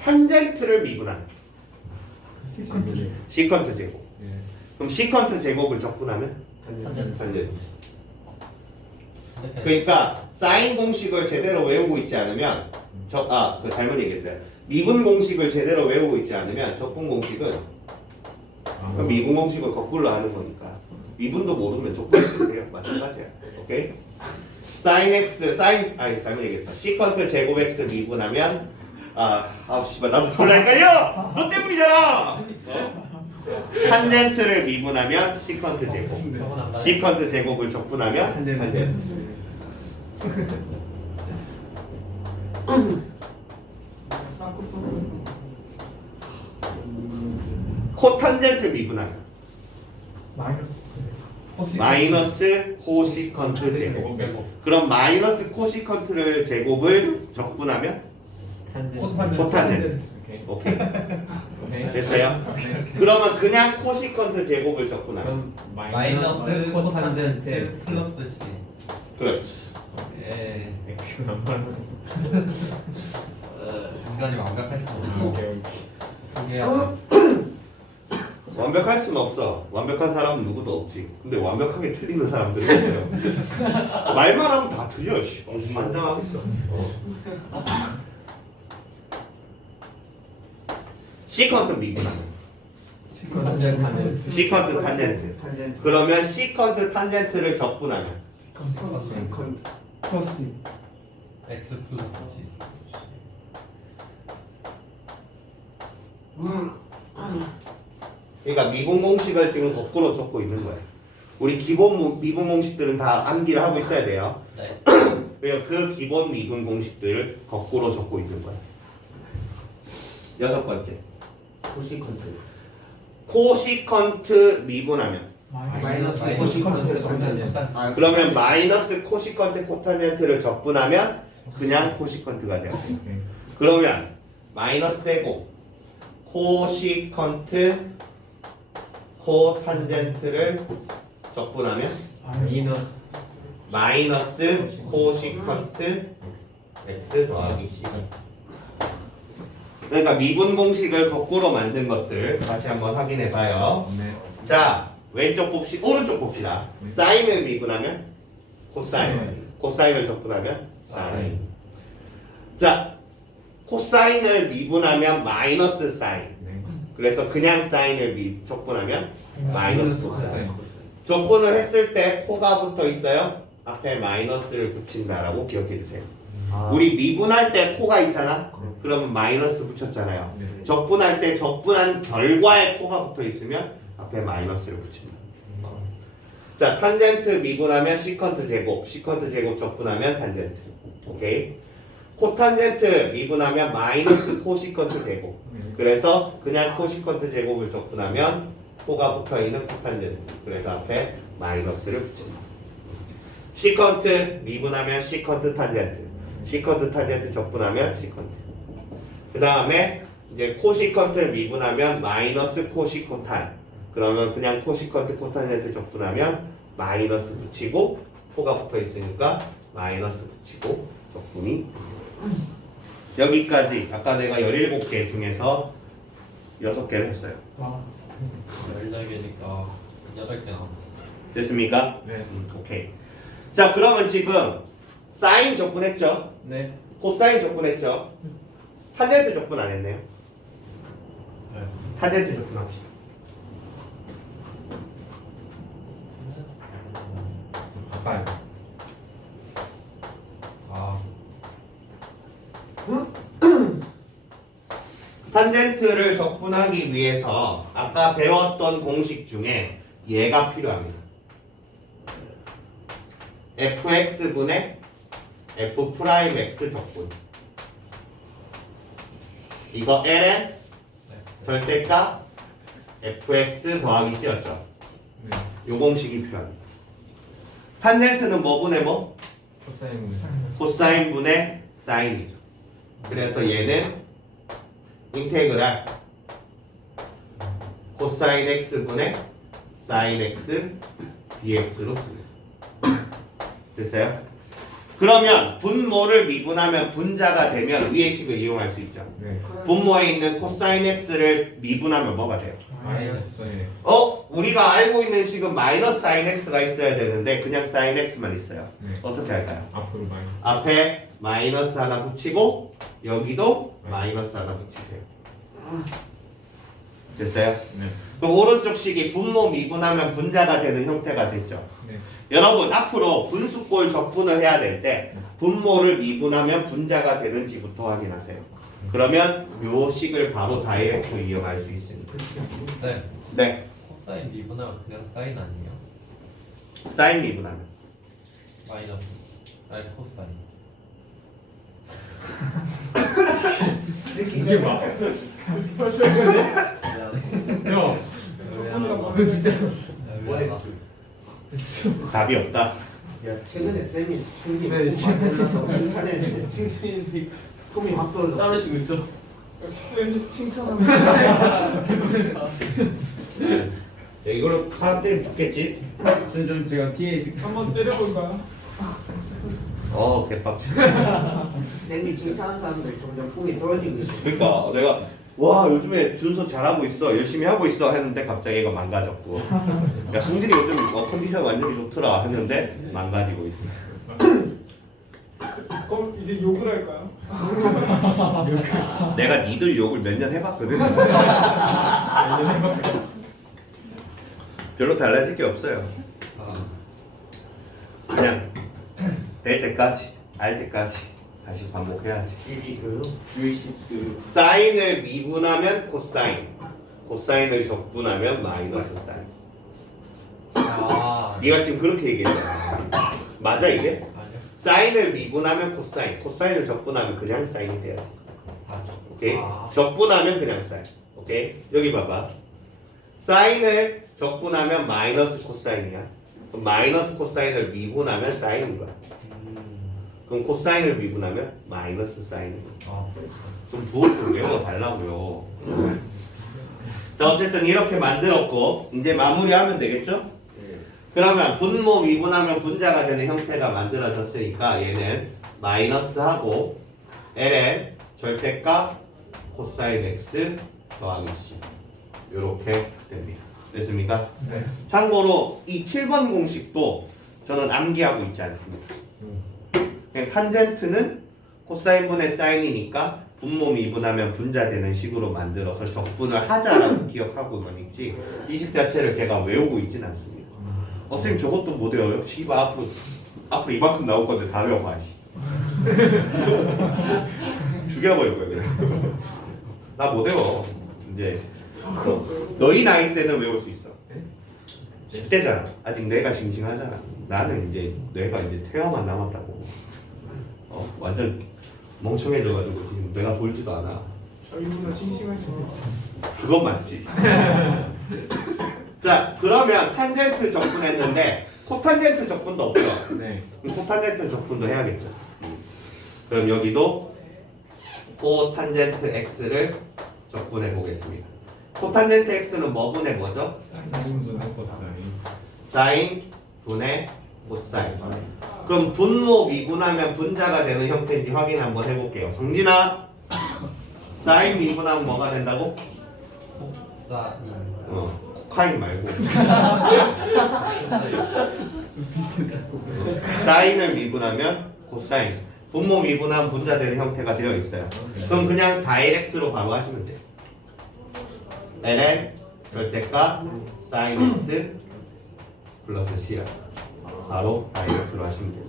탄젠트를 미분하면 세컨드. 시컨트 제곱. 네. 그럼 시컨트 제곱을 적분하면 탄젠트. 탄젠트. 그러니까 사인 공식을 제대로 외우고 있지 않으면 그 잘못 얘기했어요. 미분 공식을 제대로 외우고 있지 않으면 적분 공식은 그럼 미분 공식을 거꾸로 하는 거니까 미분도 모르면 적분도 돼요. 마찬가지야. 오케이? 사인 x 잘못 얘기했어. 시컨트 제곱 x 미분하면 씨발 나도 졸라 헷갈려. 너 때문이잖아. 탄젠트를 미분하면 시컨트 제곱. 시컨트 제곱을 적분하면 탄젠트. 쌍코스. 코탄젠트 미분하면 마이너스. 마이너스 코시컨트 제곱. 그럼 마이너스 코시컨트를 제곱을 적분하면 콘탄젠트. 코탄젠트. 오케이. 오케이. 오케이. 됐어요? 그러면 그냥 코시컨트 제곱을 적분하면 그럼 마이너스 코탄젠트 플러스 C. 그렇지. 예. X는 안 맞는. 인간이 완벽할 수 없어. 오케이. 그게 완벽할 수는 없어. 완벽한 사람은 누구도 없지. 근데 완벽하게 틀리는 사람들이 있어요. 말만 하면 다 틀려. 씨. 만장하겠어. 시컨트 미분하면 탄젠트. 시컨트 탄젠트. 탄젠트. 그러면 시컨트 탄젠트를 적분하면 세컨드. 플러스. X 플러스 C. 그러니까 미분 공식을 지금 거꾸로 적고 있는 거예요. 우리 기본 미분 공식들은 다 암기를 하고 있어야 돼요. 네. 그래서 그 기본 미분 공식들을 거꾸로 적고 있는 거예요. 여섯 번째. 코시컨트. 코시컨트 미분하면. 마이너스 코시컨트 코시컨트. 아, 그러면 마이너스 코시컨트 코탄젠트를 적분하면 그냥 코시컨트가 돼요. 네. 그러면 마이너스 되고 코시컨트 코탄젠트를 적분하면 마이너스 마이너스 코시컨트 x 더하기 c. 그러니까 미분 공식을 거꾸로 만든 것들 다시 한번 확인해 봐요. 네. 자, 왼쪽 봅시다. 오른쪽 봅시다. 사인을 미분하면 코사인. 코사인을 적분하면 사인. 자, 코사인을 미분하면 마이너스 사인. 네. 그래서 그냥 사인을 적분하면 마이너스 코사인. 코사인. 적분을 했을 때 코가 붙어 있어요. 앞에 마이너스를 붙인다라고 기억해 주세요. 우리 미분할 때 코가 있잖아. 그러면 마이너스 붙였잖아요. 네. 적분할 때 적분한 결과에 코가 붙어 있으면 앞에 마이너스를 붙인다. 자, 탄젠트 미분하면 시컨트 제곱, 시컨트 제곱 적분하면 탄젠트. 오케이. 코탄젠트 미분하면 마이너스 코시컨트 제곱. 그래서 그냥 코시컨트 제곱을 적분하면 코가 붙어 있는 코탄젠트. 그래서 앞에 마이너스를 붙인다. 시컨트 미분하면 시컨트 탄젠트. 시컨트 탄젠트 적분하면 시컨트. 그 다음에 이제 코시컨트 미분하면 마이너스 코시코탄. 그러면 그냥 코시컨트 코탄젠트 적분하면 마이너스 붙이고 코가 붙어 있으니까 마이너스 붙이고 적분이. 여기까지 아까 내가 17개 중에서 6개를 했어요. 와. 14개니까 8개 남았어. 됐습니까? 네. 오케이. 자, 그러면 지금 사인 적분했죠? 네. 코사인 적분했죠? 탄젠트 적분 안 했네요. 네. 탄젠트 적분합시다. 바빠요. 아, 탄젠트를 적분하기 위해서 아까 배웠던 공식 중에 얘가 필요합니다. fx분의 f'x 적분. 이거 ln 절대값 fx 더하기 c였죠. 네. 요 공식이 필요합니다. 탄젠트는 뭐 분의 뭐? 코사인. 코사인 분의 사인이죠. 그래서 얘는 인테그랄 코사인 x 분의 사인 x dx로 씁니다. 됐어요? 그러면 분모를 미분하면 분자가 되면 위의 식을 이용할 수 있죠. 네. 분모에 있는 코사인 x를 미분하면 뭐가 돼요? 마이너스 사인. 우리가 알고 있는 식은 마이너스 사인 x가 있어야 되는데 그냥 사인 x만 있어요. 네. 어떻게 할까요? 앞으로 마이너스. 앞에 마이너스 하나 붙이고 여기도 마이너스 하나 붙이세요. 됐어요? 네. 그럼 오른쪽 식이 분모 미분하면 분자가 되는 형태가 됐죠. 네. 여러분 앞으로 분수꼴 적분을 해야 될 때 분모를 미분하면 분자가 되는지부터 확인하세요. 그러면 요 식을 바로 다이렉트로 이용할 수 있습니다. 네. 네, 코사인 미분하면 그냥 사인 아니에요? 사인 미분하면 마이너스. 아니 코사인. 이게 봐. 미안해. 형, 미안하다. 너 진짜. 미안하다. 답이 없다. 야, 최근에 쌤이 칭찬이 네, 만들어서 칭찬했는데 칭찬이 꿈이 확 떨어져. 따르시고 있어. 쌤 칭찬합니다. 야, 이걸로 사람 때리면 죽겠지? 좀 제가 뒤에 있을게요. 한번 때려볼까요? 개빡치. 쌤이 칭찬한 사람들 점점 꿈이 떨어지고 있어. 그러니까 내가 와 요즘에 준서 잘하고 있어 열심히 하고 있어 했는데 갑자기 얘가 망가졌고 야 성진이 요즘 컨디션 완전히 좋더라 했는데 망가지고 있어. 그럼 이제 욕을 할까요? 내가 니들 욕을 몇 년 해봤거든. 별로 달라질 게 없어요. 아, 그냥 될 때까지 알 때까지 다시 반복해야지. 주의식 사인을 미분하면 코사인, 코사인을 적분하면 마이너스 사인. 아, 네가 지금 그렇게 얘기했잖아. 맞아 이게? 아니요. 사인을 미분하면 코사인, 코사인을 적분하면 그냥 사인이 돼야지. 아, 오케이? 아. 적분하면 그냥 사인. 오케이? 여기 봐봐. 사인을 적분하면 마이너스 코사인이야. 그럼 마이너스 코사인을 미분하면 사인인 거야. 그럼 코사인을 미분하면 마이너스 사인인 거야. 좀 부호 좀 외워달라고요. 자, 어쨌든 이렇게 만들었고 이제 마무리하면 되겠죠? 그러면 분모 미분하면 분자가 되는 형태가 만들어졌으니까 얘는 마이너스하고 ln 절대값 코사인 x 더하기 c 이렇게 됩니다. 됐습니까? 네. 참고로 이 7번 공식도 저는 암기하고 있지 않습니다. 그냥 탄젠트는 코사인분의 사인이니까 분모 미분하면 분자되는 식으로 만들어서 적분을 하자라고 기억하고만 있지 이 식 자체를 제가 외우고 있진 않습니다. 선생님 저것도 못 외워요? 씨발 앞으로 이만큼 나올 건데 다 외워봐. 죽여버릴 거야 그냥. 나 못 외워. 이제 너희 나이 때는 외울 수 있어. 10대잖아. 아직 뇌가 싱싱하잖아. 나는 이제 뇌가 이제 태어만 남았다고. 완전 멍청해져가지고 지금 뇌가 돌지도 않아. 저희보다 싱싱할 수도 있어. 그건 맞지. 자, 그러면 탄젠트 적분했는데 코탄젠트 적분도 없죠. 네. 그럼 코탄젠트 적분도 해야겠죠. 그럼 여기도 코탄젠트 x를 적분해 보겠습니다. 코탄젠트 x는 뭐 분의 뭐죠? 사인분의 코사인. 사인 분의 코사인. 그럼 분모 미분하면 분자가 되는 형태인지 확인 한번 해볼게요. 성진아, 사인 미분하면 뭐가 된다고? 사인. 코카인 말고. 사인을 미분하면 코사인. 분모 미분하면 분자 되는 형태가 되어 있어요. 그럼 그냥 다이렉트로 바로 하시면 돼요. ln 절대값 사인 x 플러스 cr 바로 다이렉트로 하시면 돼요.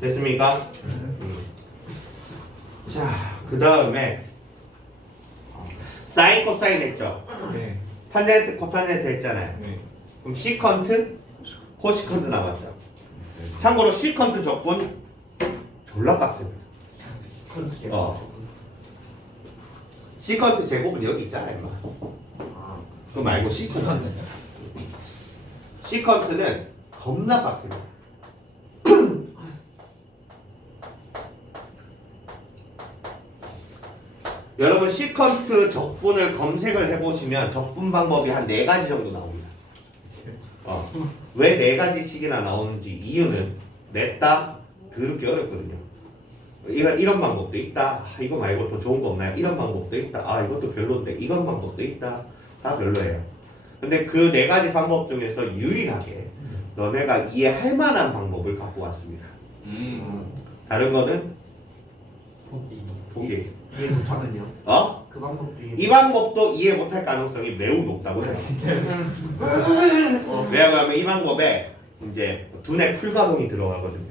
됐습니까? 자, 그 다음에 사인 코사인 했죠? 네. 탄젠트 코탄젠트 했잖아요. 네. 그럼 시컨트 코시컨트 나왔죠? 참고로 시컨트 적분 졸라 빡셉니다. 시컨트 제곱은 여기 있잖아 임마. 그거 말고 시컨트. 시컨트는 겁나 빡셉니다. 여러분 시컨트 적분을 검색을 해보시면 적분 방법이 한 4가지 정도 나옵니다. 왜 4가지씩이나 나오는지 이유는 냈다 더럽게 어렵거든요. 이런 방법도 있다. 이거 말고 더 좋은 거 없나요? 이런 방법도 있다. 이것도 별론데 이런 방법도 있다. 다 별로예요. 근데 그 4가지 방법 중에서 유일하게 너네가 이해할 만한 방법을 갖고 왔습니다. 다른 거는 포기. 이해 못하면요? 어? 그 방법도 이 방법도 이해 못할 가능성이 매우 높다고 해요. 진짜요? 왜냐하면 이 방법에 이제 두뇌 풀가동이 들어가거든요.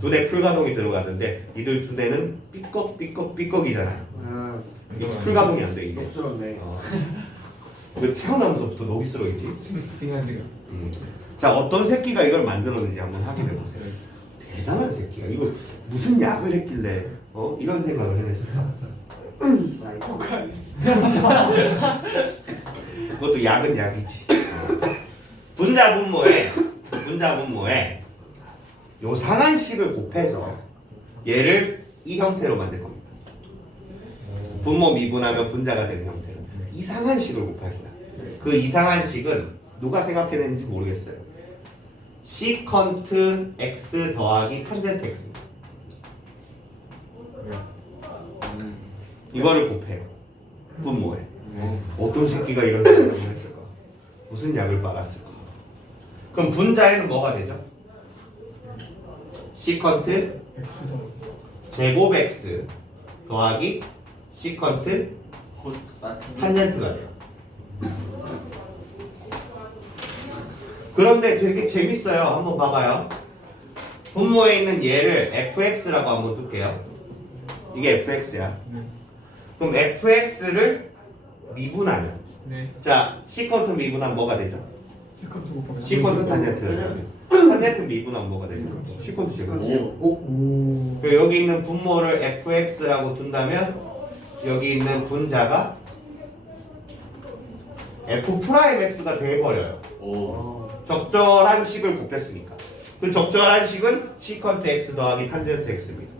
두뇌 풀가동이 들어가는데 이들 두뇌는 삐걱삐걱삐걱이잖아요. 이게 풀가동이 안 돼 이게. 녹스럽네. 왜 태어나면서부터 녹이스러이지? 싱싱하지가. 자, 어떤 새끼가 이걸 만들었는지 한번 확인해 보세요. 대단한 새끼가 이거 무슨 약을 했길래 이런 생각을 해냈을까? 코카인. 그것도 약은 약이지. 분자 분모에 요상한 식을 곱해서 얘를 이 형태로 만들 겁니다. 분모 미분하면 분자가 되는 형태로 이상한 식을 곱할 거야. 그 이상한 식은 누가 생각해냈는지 모르겠어요. 시컨트 x 더하기 탄젠트 x입니다. 이거를 곱해요. 분모에. 어떤 새끼가 이런 생각을 했을까? 무슨 약을 빨았을까? 그럼 분자에는 뭐가 되죠? 시컨트 제곱 x 더하기 시컨트 탄젠트가 돼요. 그런데 되게 재밌어요. 한번 봐봐요. 분모에 있는 얘를 fx라고 한번 둘게요. 이게 fx야. 그럼 fx를 미분하면 네. 자, 시컨트 미분하면 뭐가 되죠? 시컨트 곱하기 시컨트 탄젠트. 탄젠트 미분하면 뭐가 되죠? 시컨트 제곱. 오. 여기 있는 분모를 fx라고 둔다면 여기 있는 분자가 F'X가 돼버려요. 오. 적절한 식을 곱했으니까. 그 적절한 식은 시컨트 X 더하기 탄젠트 X입니다.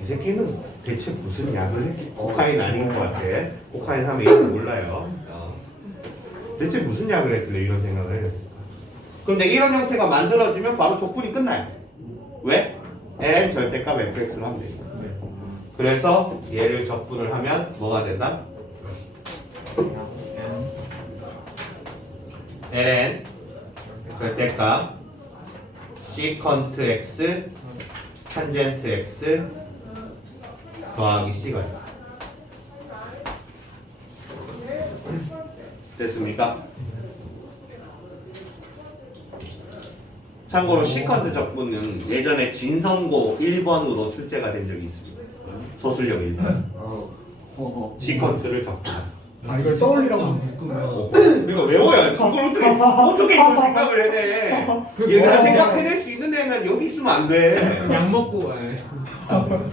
이 새끼는 대체 무슨 약을 했지? 코카인 아닌 것 같아. 코카인 하면 이거 몰라요. 대체 무슨 약을 했길래 이런 생각을 했을까? 그런데 이런 형태가 만들어지면 바로 적분이 끝나요. 왜? ln 절대값 fx로 하면 되니까. 그래서 얘를 적분을 하면 뭐가 된다? ln 절대값 시컨트 x 탄젠트 x 더하기 c가 된다. 됐습니까? 참고로 시컨트 적분은 예전에 진성고 1번으로 출제가 된 적이 있습니다. 소술력 1번. 시컨트를 적분하다. 아 이걸 떠올리라고 내가 외워야 이걸 어떻게 이걸 생각을 해내? 얘가 생각해낼 수 있는 애면 여기 있으면 안 돼. 약 먹고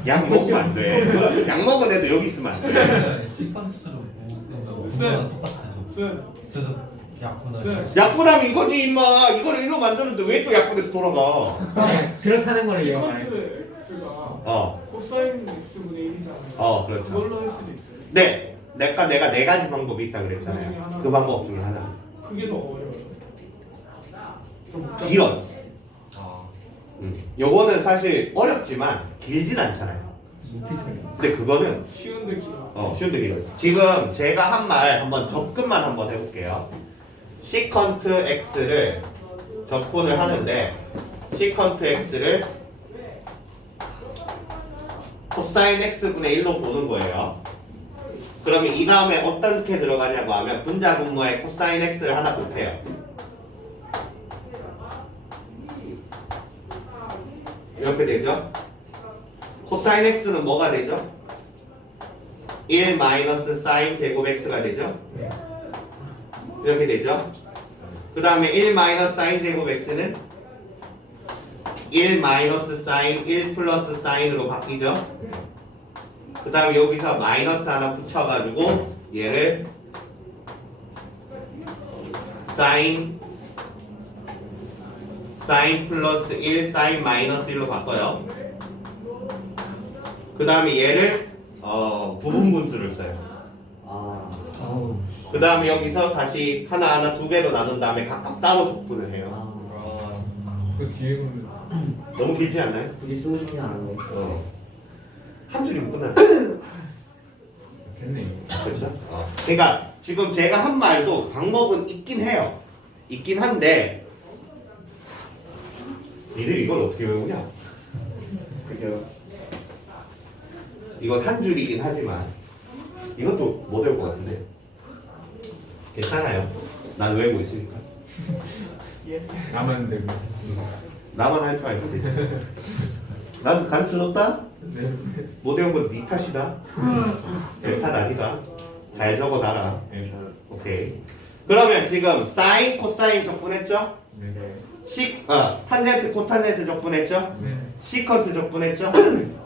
약 먹으면 안 돼. 그거 약 먹은 애도 여기 있으면 안 돼. 시판처럼 쌤. 똑같아져. 쌤. 그래서 약분을 쌤. 약분하면 이거지 임마. 이거를 일로 만드는데 왜 또 약분해서 돌아가? 그렇다는 걸 이해해. 시컨트 x가 어, 코사인 x분의 1이잖아요. 그렇죠. 그걸로 할 수도 있어요. 네, 내가 네 가지 방법이 있다 그랬잖아요. 그 방법 중에 하나. 그게 더 어려워요. 좀 복잡해요. 길어. 아, 요거는 사실 어렵지만 길진 않잖아요. 근데 그거는 쉬운데 길어. 쉬운데 길어요. 지금 제가 한 말 한번 접근만 한번 해볼게요. 시컨트 x를 적분을 하는데 시컨트 x를 코사인 x분의 1로 보는 거예요. 그러면 이 다음에 어떻게 들어가냐고 하면 분자 분모에 코사인 x를 하나 곱해요. 이렇게 되죠? 코사인 x는 뭐가 되죠? 1 마이너스 사인 제곱 x가 되죠? 이렇게 되죠? 그 다음에 1 마이너스 사인 제곱 x는 1 마이너스 사인 1 플러스 사인으로 바뀌죠? 그 다음에 여기서 마이너스 하나 붙여가지고 얘를 사인 플러스 1 사인 마이너스 1로 바꿔요. 그 다음에 얘를 부분분수를 써요. 그 다음에 여기서 다시 하나하나 두 개로 나눈 다음에 각각 따로 적분을 해요. 그 뒤에 보면 너무 길지 않나요? 굳이 쓰고 싶지 않은데. 한 줄이면 끝나요. 됐네. 그렇죠? 그러니까 지금 제가 한 말도 방법은 있긴 해요. 있긴 한데 니들 이걸 어떻게 외우냐? 그죠. 이건 한 줄이긴 하지만 이것도 못 외울 것 같은데 괜찮아요. 난 외우고 있으니까. 나만 되고. 나만 할 줄 알고 되지. 난 가르쳐줬다? 네. 못 외운 건 네 탓이다. 내 탓 아니다. 잘 적어놔라. 네. 오케이. 그러면 지금 사인, 코사인 적분했죠? 네. 탄젠트, 코탄젠트 적분했죠? 네. 시컨트 적분했죠?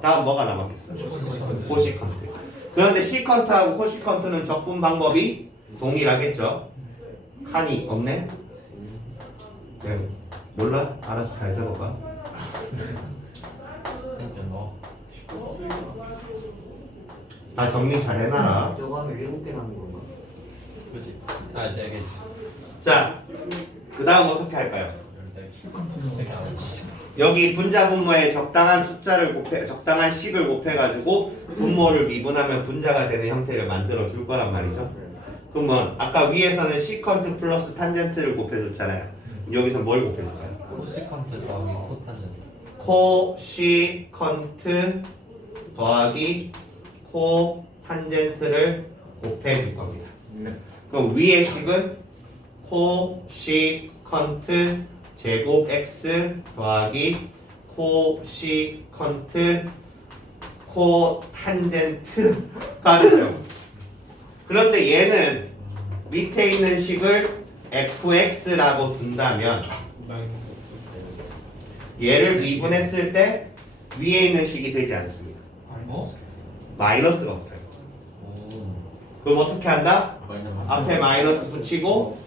다음 뭐가 남았겠어? 코시컨트. 그런데 시컨트하고 코시컨트는 적분 방법이 동일하겠죠? 칸이 없네? 네. 몰라? 알아서 잘 적어봐. 다 정리 잘 해놔라. 저거 하면 7개 남은 건가? 그렇지. 아, 네 개. 자, 그 다음 어떻게 할까요? 네 개. 여기 분자 분모에 적당한 숫자를 적당한 식을 곱해가지고 분모를 미분하면 분자가 되는 형태를 만들어 줄 거란 말이죠. 그러면 아까 위에서는 시컨트 플러스 탄젠트를 곱해줬잖아요. 여기서 뭘 곱해줄까요? 코시컨트 더하기 코탄젠트. 코시컨트 더하기 코탄젠트를 곱해줄 겁니다. 네. 그럼 위의 식은 코시컨트 제곱 x 더하기 코시컨트 코탄젠트가 되죠. 그런데 얘는 밑에 있는 식을 fx라고 둔다면 얘를 미분했을 때 위에 있는 식이 되지 않습니다. 어? 마이너스가 붙어요. 그럼 어떻게 한다? 마이너스. 앞에 마이너스 붙이고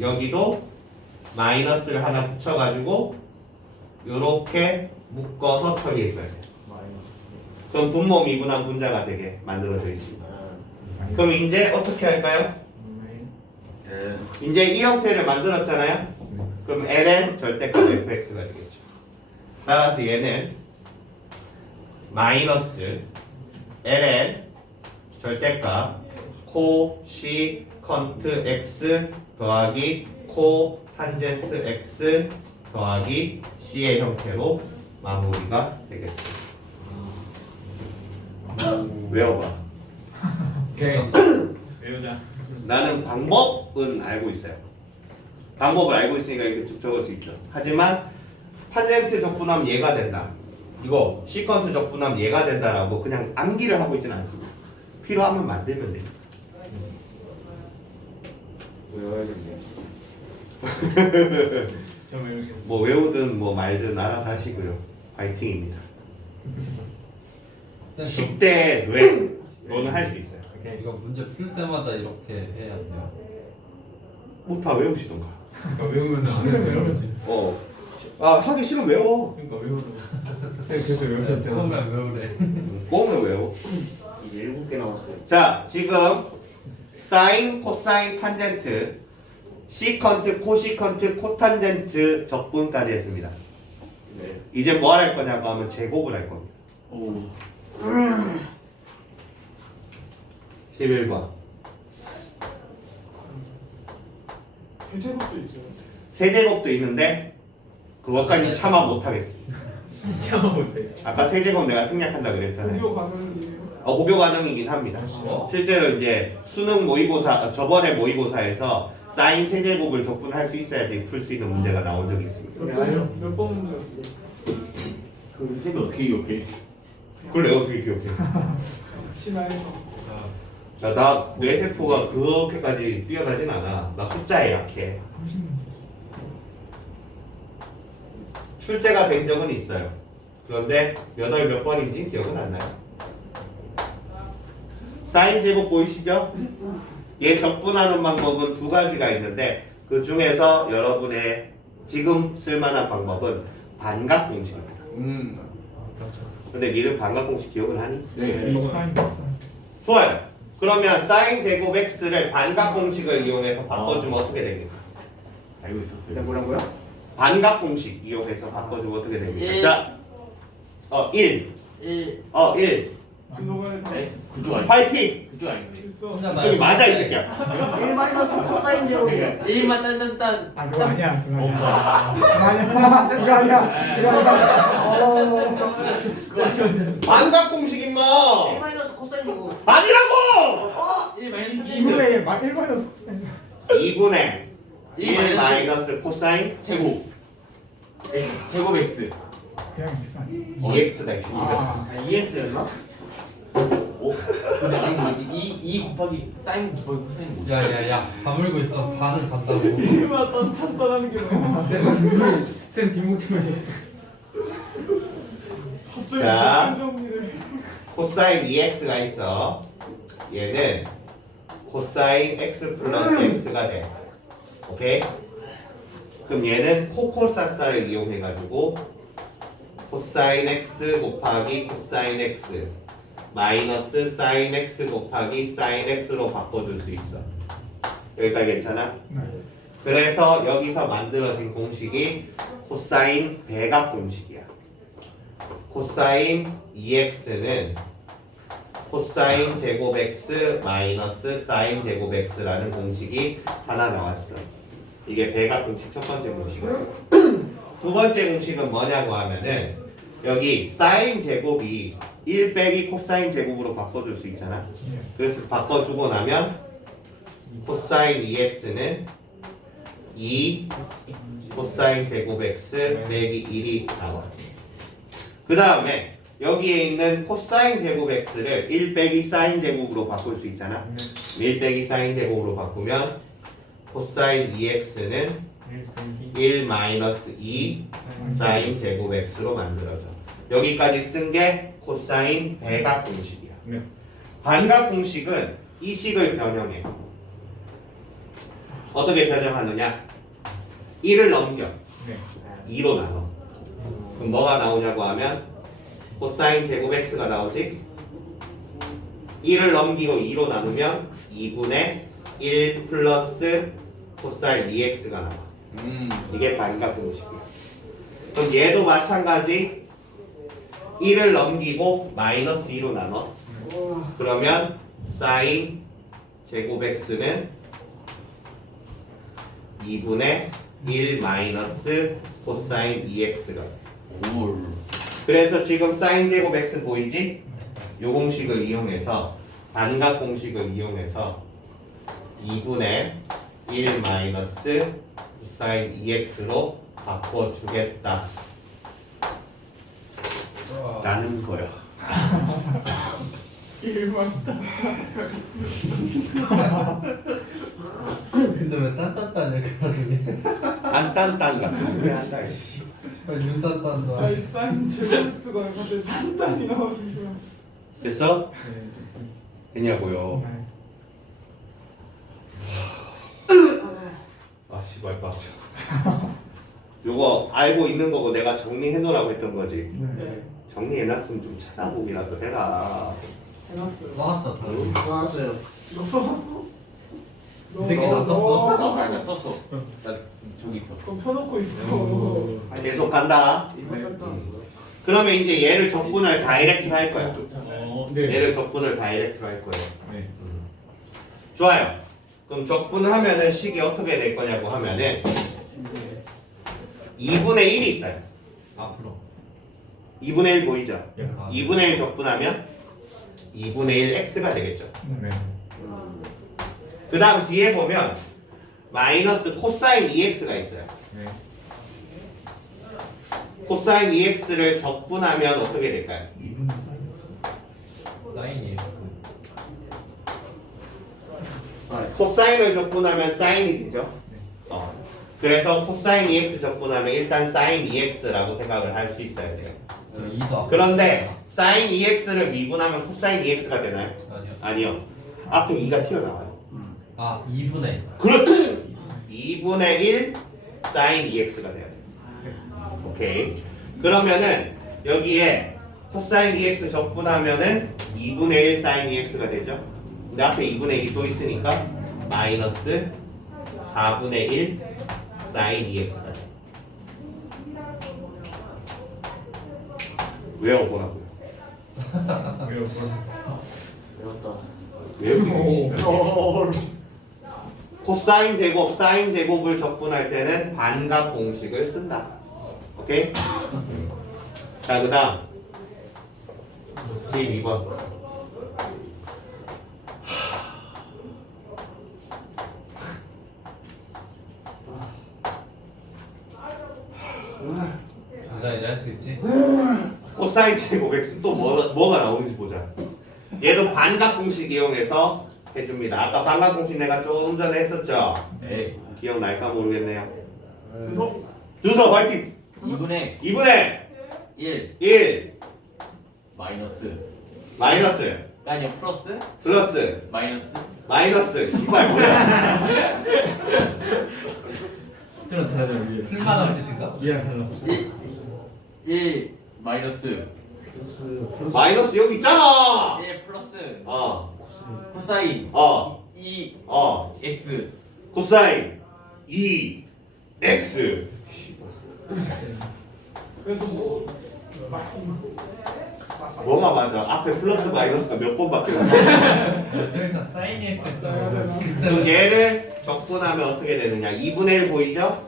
여기도 마이너스를 하나 붙여가지고 요렇게 묶어서 처리해줘야 돼. 그럼 분모 미분한 분자가 되게 만들어져 있습니다. 그럼 이제 어떻게 할까요? 이제 이 형태를 만들었잖아요. 그럼 ln 절대값 fx가 되겠죠. 따라서 얘는 마이너스 ln 절대값 코시컨트 x 더하기 코탄젠트 x 더하기 c의 형태로 마무리가 되겠습니다. 외워봐. 오케이. 외우자. 나는 방법은 알고 있어요. 방법을 알고 있으니까 이렇게 쭉 적을 수 있죠. 하지만 탄젠트 적분하면 얘가 된다. 이거 시컨트 적분하면 얘가 된다라고 그냥 암기를 하고 있지는 않습니다. 필요하면 만들면 돼요. 외워야겠네. 저 외우자. 뭐 외우든 뭐 말든 알아서 하시고요. 파이팅입니다. 쌤, 10대 뇌 너는 할 수 있어요. 이거 문제 풀 때마다 이렇게 해야 돼요. 뭐 다 외우시던가. 그러니까 외우면 안 싫으면 외우지. 아 하기 싫으면 외워. 그러니까 외우라고. 그래서 외우셨잖아. 처음에 왜그래? 꼬면 외워. 이제 7개 나왔어요. 자 지금 사인, 코사인, 탄젠트, 시컨트, 코시컨트, 코탄젠트 적분까지 했습니다. 네. 이제 뭐 할 거냐고 하면 제곱을 할 겁니다. 오. 11번 세제곱도 있어요. 세제곱도 있는데 그것까지 참아 못하겠습니다. 참아 못해. 아까 세제곱 내가 생략한다 그랬잖아요. 고교 과정이에요. 고교 과정이긴 합니다. 어? 실제로 이제 수능 모의고사 저번에 모의고사에서 사인 세제곱을 적분할 수 있어야지 풀 수 있는 문제가 나온 적이 있습니다. 몇번 문제였어요? 그 쌤이 어떻게 기억해? 그걸 내가 어떻게 기억해? 신화에서. 나 뇌세포가 그렇게까지 뛰어나진 않아. 나 숫자에 약해. 30문제. 출제가 된 적은 있어요. 그런데 몇 월 몇 번인지 기억은 안 나요. 사인 제곱 보이시죠? 얘 적분하는 방법은 두 가지가 있는데 그 중에서 여러분의 지금 쓸만한 방법은 반각 공식입니다. 근데 니들 반각 공식 기억은 하니? 네. 사인 코사인. 좋아요. 그러면 사인 제곱 x를 반각 공식을 이용해서 바꿔주면 어떻게 됩니까? 알고 있었어요. 뭐라고요? 반각 공식 이용해서 바꿔주면 어떻게 됩니까? 일. 자, 1. 1. 준호가에서 네? 그쪽 아니. 파이팅! 그쪽 아닌데. 있어. 저기 맞아 이 새끼야. 1 마이너스 코사인 제곱이요. 1만 딴딴딴. 아 그거 아니야. 그거 아니야. 엄마. 그거 아니야. 그거 아니야. 그거 아니야. 반각 공식 1 임마. 마이너스 코사인 제곱. 아니라고. 1 마이너스 2분의 1번에서 코사인. 2분의 1 1 마이너스 코사인 제곱. 제곱 x. 그냥 있어. 2x가 있습니다. 아. ES였나? 오. 근데 이거 뭐지? 2 곱하기 사인 곱하기 코사인 뭐지? 야야야 다물고 있어. 반은 간다고. 일만 단단하는 게 너무. 쌤 뒷목 좀 해줘. 갑자기 자. 정리를. 코사인 2x가 있어. 얘는 코사인 x 플러스 x가 돼. 오케이? 그럼 얘는 코코사사를 이용해가지고 코사인 x 곱하기 코사인 x 마이너스 사인 x 곱하기 사인 x로 바꿔줄 수 있어. 여기까지 괜찮아? 네. 그래서 여기서 만들어진 공식이 코사인 배각 공식이야. 코사인 2x는 코사인 제곱 x 마이너스 사인 제곱 x라는 공식이 하나 나왔어. 이게 배각 공식 첫 번째 공식이야. 두 번째 공식은 뭐냐고 하면은 여기 사인 제곱이 1 빼기 코사인 제곱으로 바꿔줄 수 있잖아. 그래서 바꿔주고 나면 코사인 2x는 2 코사인 제곱 x 빼기 1이 나와. 그 다음에 여기에 있는 코사인 제곱 x를 1 빼기 사인 제곱으로 바꿀 수 있잖아. 1 빼기 사인 제곱으로 바꾸면 코사인 2x는 1 마이너스 2 사인 제곱 x로 만들어져. 여기까지 쓴 게 코사인 배각 공식이야. 네. 반각 공식은 이 식을 변형해. 어떻게 변형하느냐? 1을 넘겨. 네. 2로 나눠. 그럼 뭐가 나오냐고 하면 코사인 제곱 x가 나오지? 1을 넘기고 2로 나누면 2분의 1 플러스 코사인 2x가 나와. 이게 반값 공식이야. 그럼 얘도 마찬가지 1을 넘기고 마이너스 2로 나눠. 그러면 사인 제곱 x는 2분의 1 마이너스 코사인 2x가. 그래서 지금 사인 제곱 x 보이지? 요 공식을 이용해서 반값 공식을 이용해서 2분의 1 마이너스 코사인 2x로 바꿔주겠다 라는 거요. 근데 왜 딴딴딴 이렇게 하더니 딴딴딴 같은 왜 한다 이씨. 윤딴딴도 아니 사인 제곱스가 갑자기 단단히 나오는 거야. 그래서 네. 되냐고요. 네. 아 씨발 빡쳐. 요거 알고 있는 거고 내가 정리해 놓으라고 했던 거지. 네. 정리해놨으면 좀 찾아보기라도 해라. 해놨어요. 써놨죠 다. 좋았어요. 너 써봤어? 되게 안 썼어. 나 아니야 썼어. 나 저기 있어. 그럼 펴놓고 있어. 계속 간다. 음. 그러면 이제 얘를 적분할 다이렉트로 할 거야. 네. 얘를 적분을 다이렉트로 할 거예요. 네. 좋아요. 그럼 적분을 하면은 식이 어떻게 될 거냐고 하면은 2분의 1이 있어요. 앞으로. 2분의 1 보이죠? 아, 2분의 1 적분하면 2분의 1 x가 되겠죠. 네. 그 다음 뒤에 보면 마이너스 코사인 2x가 있어요. 네. 코사인 2x를 적분하면 어떻게 될까요? 2분의 사인 사인이 X. 코사인을 적분하면 사인이 되죠. 그래서 코사인 2x 적분하면 일단 사인 2x라고 생각을 할 수 있어야 돼요. 저 2도 앞으로. 그런데 사인 2x를 미분하면 코사인 2x가 되나요? 아니요. 아니요. 앞에 2가 튀어나와요. 아 2분의. 그렇지. 2분의 1 사인 2x가 돼야 돼요. 오케이. 그러면은 여기에 코사인 2x 적분하면은 2분의 1 사인 2x가 되죠. 근데 앞에 2분의 1이 또 있으니까 마이너스 4분의 1 사인 2x가 돼요. 외워보라고요. 배웠다. 외우기 코사인 제곱, 사인 제곱을 적분할 때는 반값 공식을 쓴다. 오케이? 자, 그 다음 12번. 나 이제 할 수 있지? 코사인 제곱 x 또 뭐가 나오는지 보자. 얘도 반값 공식 이용해서 해줍니다. 아까 반값 공식 내가 조금 전에 했었죠? 네. 기억날까 모르겠네요. 그래서 주소 화이팅! 2분의 2분의 1 1 마이너스 마이너스 아니요 플러스 플러스 마이너스 마이너스 씨발 뭐야? 좀 달라요 위에. 풀만한 뜻인가? 얘랑 달라. 1 마이너스 마이너스 여기 있잖아. 1 플러스 어, 코사인 어, 2 어. x 코사인 2 x. 그래도 뭐 뭐가 맞아? 앞에 플러스 마이너스가 몇 번밖에 없어. 저기 다 사인이 X 나야 되나? 그럼 얘를 적분하면 어떻게 되느냐? 2분의 1 보이죠?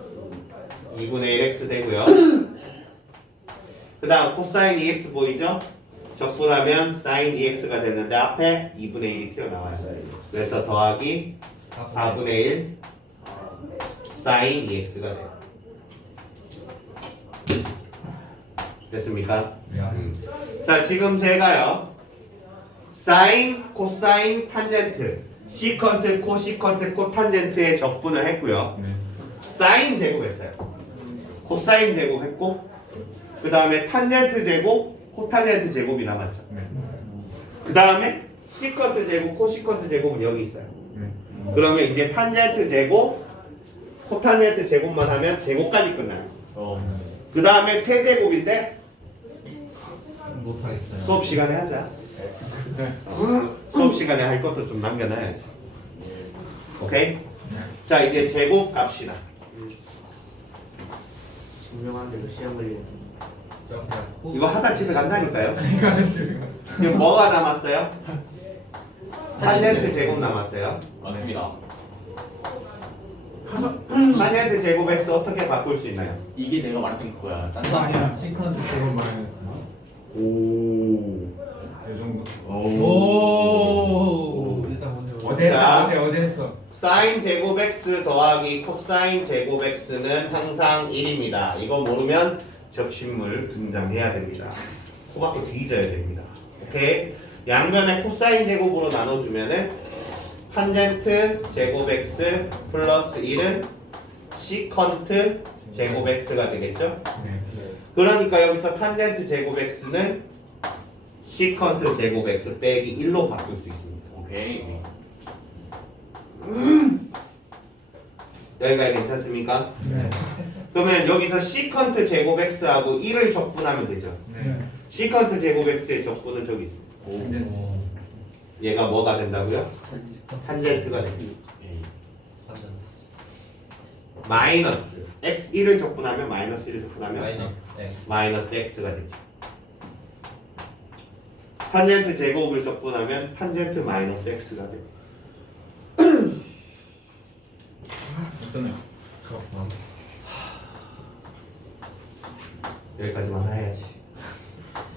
2분의 1 x 되고요. 그 다음 코사인 2x 보이죠? 적분하면 사인 2x가 되는데 앞에 2분의 1이 튀어나와요. 그래서 더하기 4분의 1 사인 2x가 돼요. 됐습니까? 자, 지금 제가요 사인, 코사인, 탄젠트, 시컨트, 코시컨트, 코탄젠트의 적분을 했고요. 네. 사인 제곱했어요. 코사인 제곱했고 그 다음에 탄젠트 제곱, 코탄젠트 제곱이 남았죠. 네. 그 다음에 시컨트 제곱, 코시컨트 제곱은 여기 있어요. 네. 그러면 이제 탄젠트 제곱, 코탄젠트 제곱만 하면 제곱까지 끝나요. 그 다음에 세제곱인데 못하겠어요. 수업 시간에 하자. 수업 시간에 할 것도 좀 남겨놔야지. 오케이? 자, 이제 제곱 갑시다. 분명한 대로 시험 걸리는. 이거 하다 집에 간다니까요. 이거 지금. 지금 뭐가 남았어요? 탄젠트 제곱 남았어요. 맞습니다. 탄젠트 제곱 x 어떻게 바꿀 수 있나요? 이게 내가 말했던 그거야. 딴 거. 아니야. 시컨트 제곱 마이너스. 오. 이 정도. 오. 일단 먼저. 어제 자. 했다. 어제 했어. 사인 제곱 x 더하기 코사인 제곱 x는 항상 1입니다. 이거 모르면 접신물 등장해야 됩니다. 코밖에 뒤져야 됩니다. 오케이? 양면에 코사인 제곱으로 나눠주면은 탄젠트 제곱 x 플러스 1은 시컨트 제곱 x가 되겠죠? 네. 그러니까 여기서 탄젠트 제곱 x는 시컨트 제곱 x 빼기 1로 바꿀 수 있습니다. 오케이. 여기까지 괜찮습니까? 네. 그러면 여기서 시컨트 제곱 x하고 1을 적분하면 되죠. 네. 시컨트 제곱 x의 적분은 저기 있습니다. 오. 얘가 뭐가 된다고요? 탄젠트가 됩니다. 오케이. 마이너스 x 1을 적분하면 마이너스 1을 적분하면 마이너스. 네. 마이너스 x가 되죠. 탄젠트 제곱을 적분하면 탄젠트 마이너스 x가 됩니다. 어떠네요? 그렇구나. 여기까지만 해야지.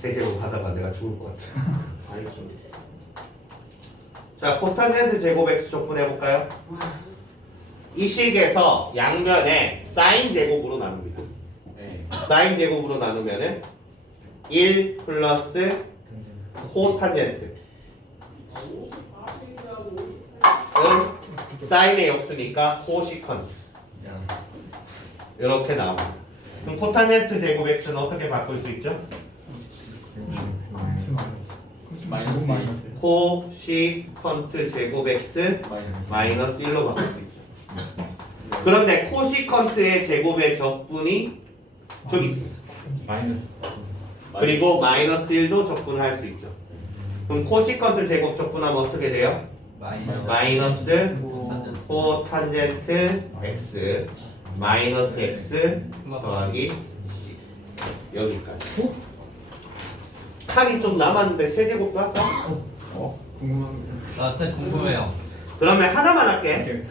세제곱 하다가 내가 죽을 것 같아. 알겠습니다. 자, 코탄젠트 제곱 x 적분해 볼까요? 이 식에서 양면에 사인 제곱으로 나눕니다. 네. 사인 제곱으로 나누면은 1 플러스 코탄젠트 은 사인의 역수니까 코시컨트 이렇게 나옵니다. 그럼 코탄젠트 제곱 x는 어떻게 바꿀 수 있죠? X 마이너스. 마이너스 마이너스. 코시컨트 제곱 x 마이너스. 마이너스 1로 바꿀 수 있죠. 그런데 코시컨트의 제곱의 적분이 저기 있습니다. 마이너스. 그리고 마이너스 1도 적분을 할 수 있죠. 그럼 코시컨트 제곱 적분하면 어떻게 돼요? 마이너스. 마이너스 코탄젠트 x 마이너스 x 더하기 c 여기까지. 칸이 좀 남았는데 세제곱도 할까? 궁금한 나 진짜 궁금해요. 그러면 하나만 할게. 게.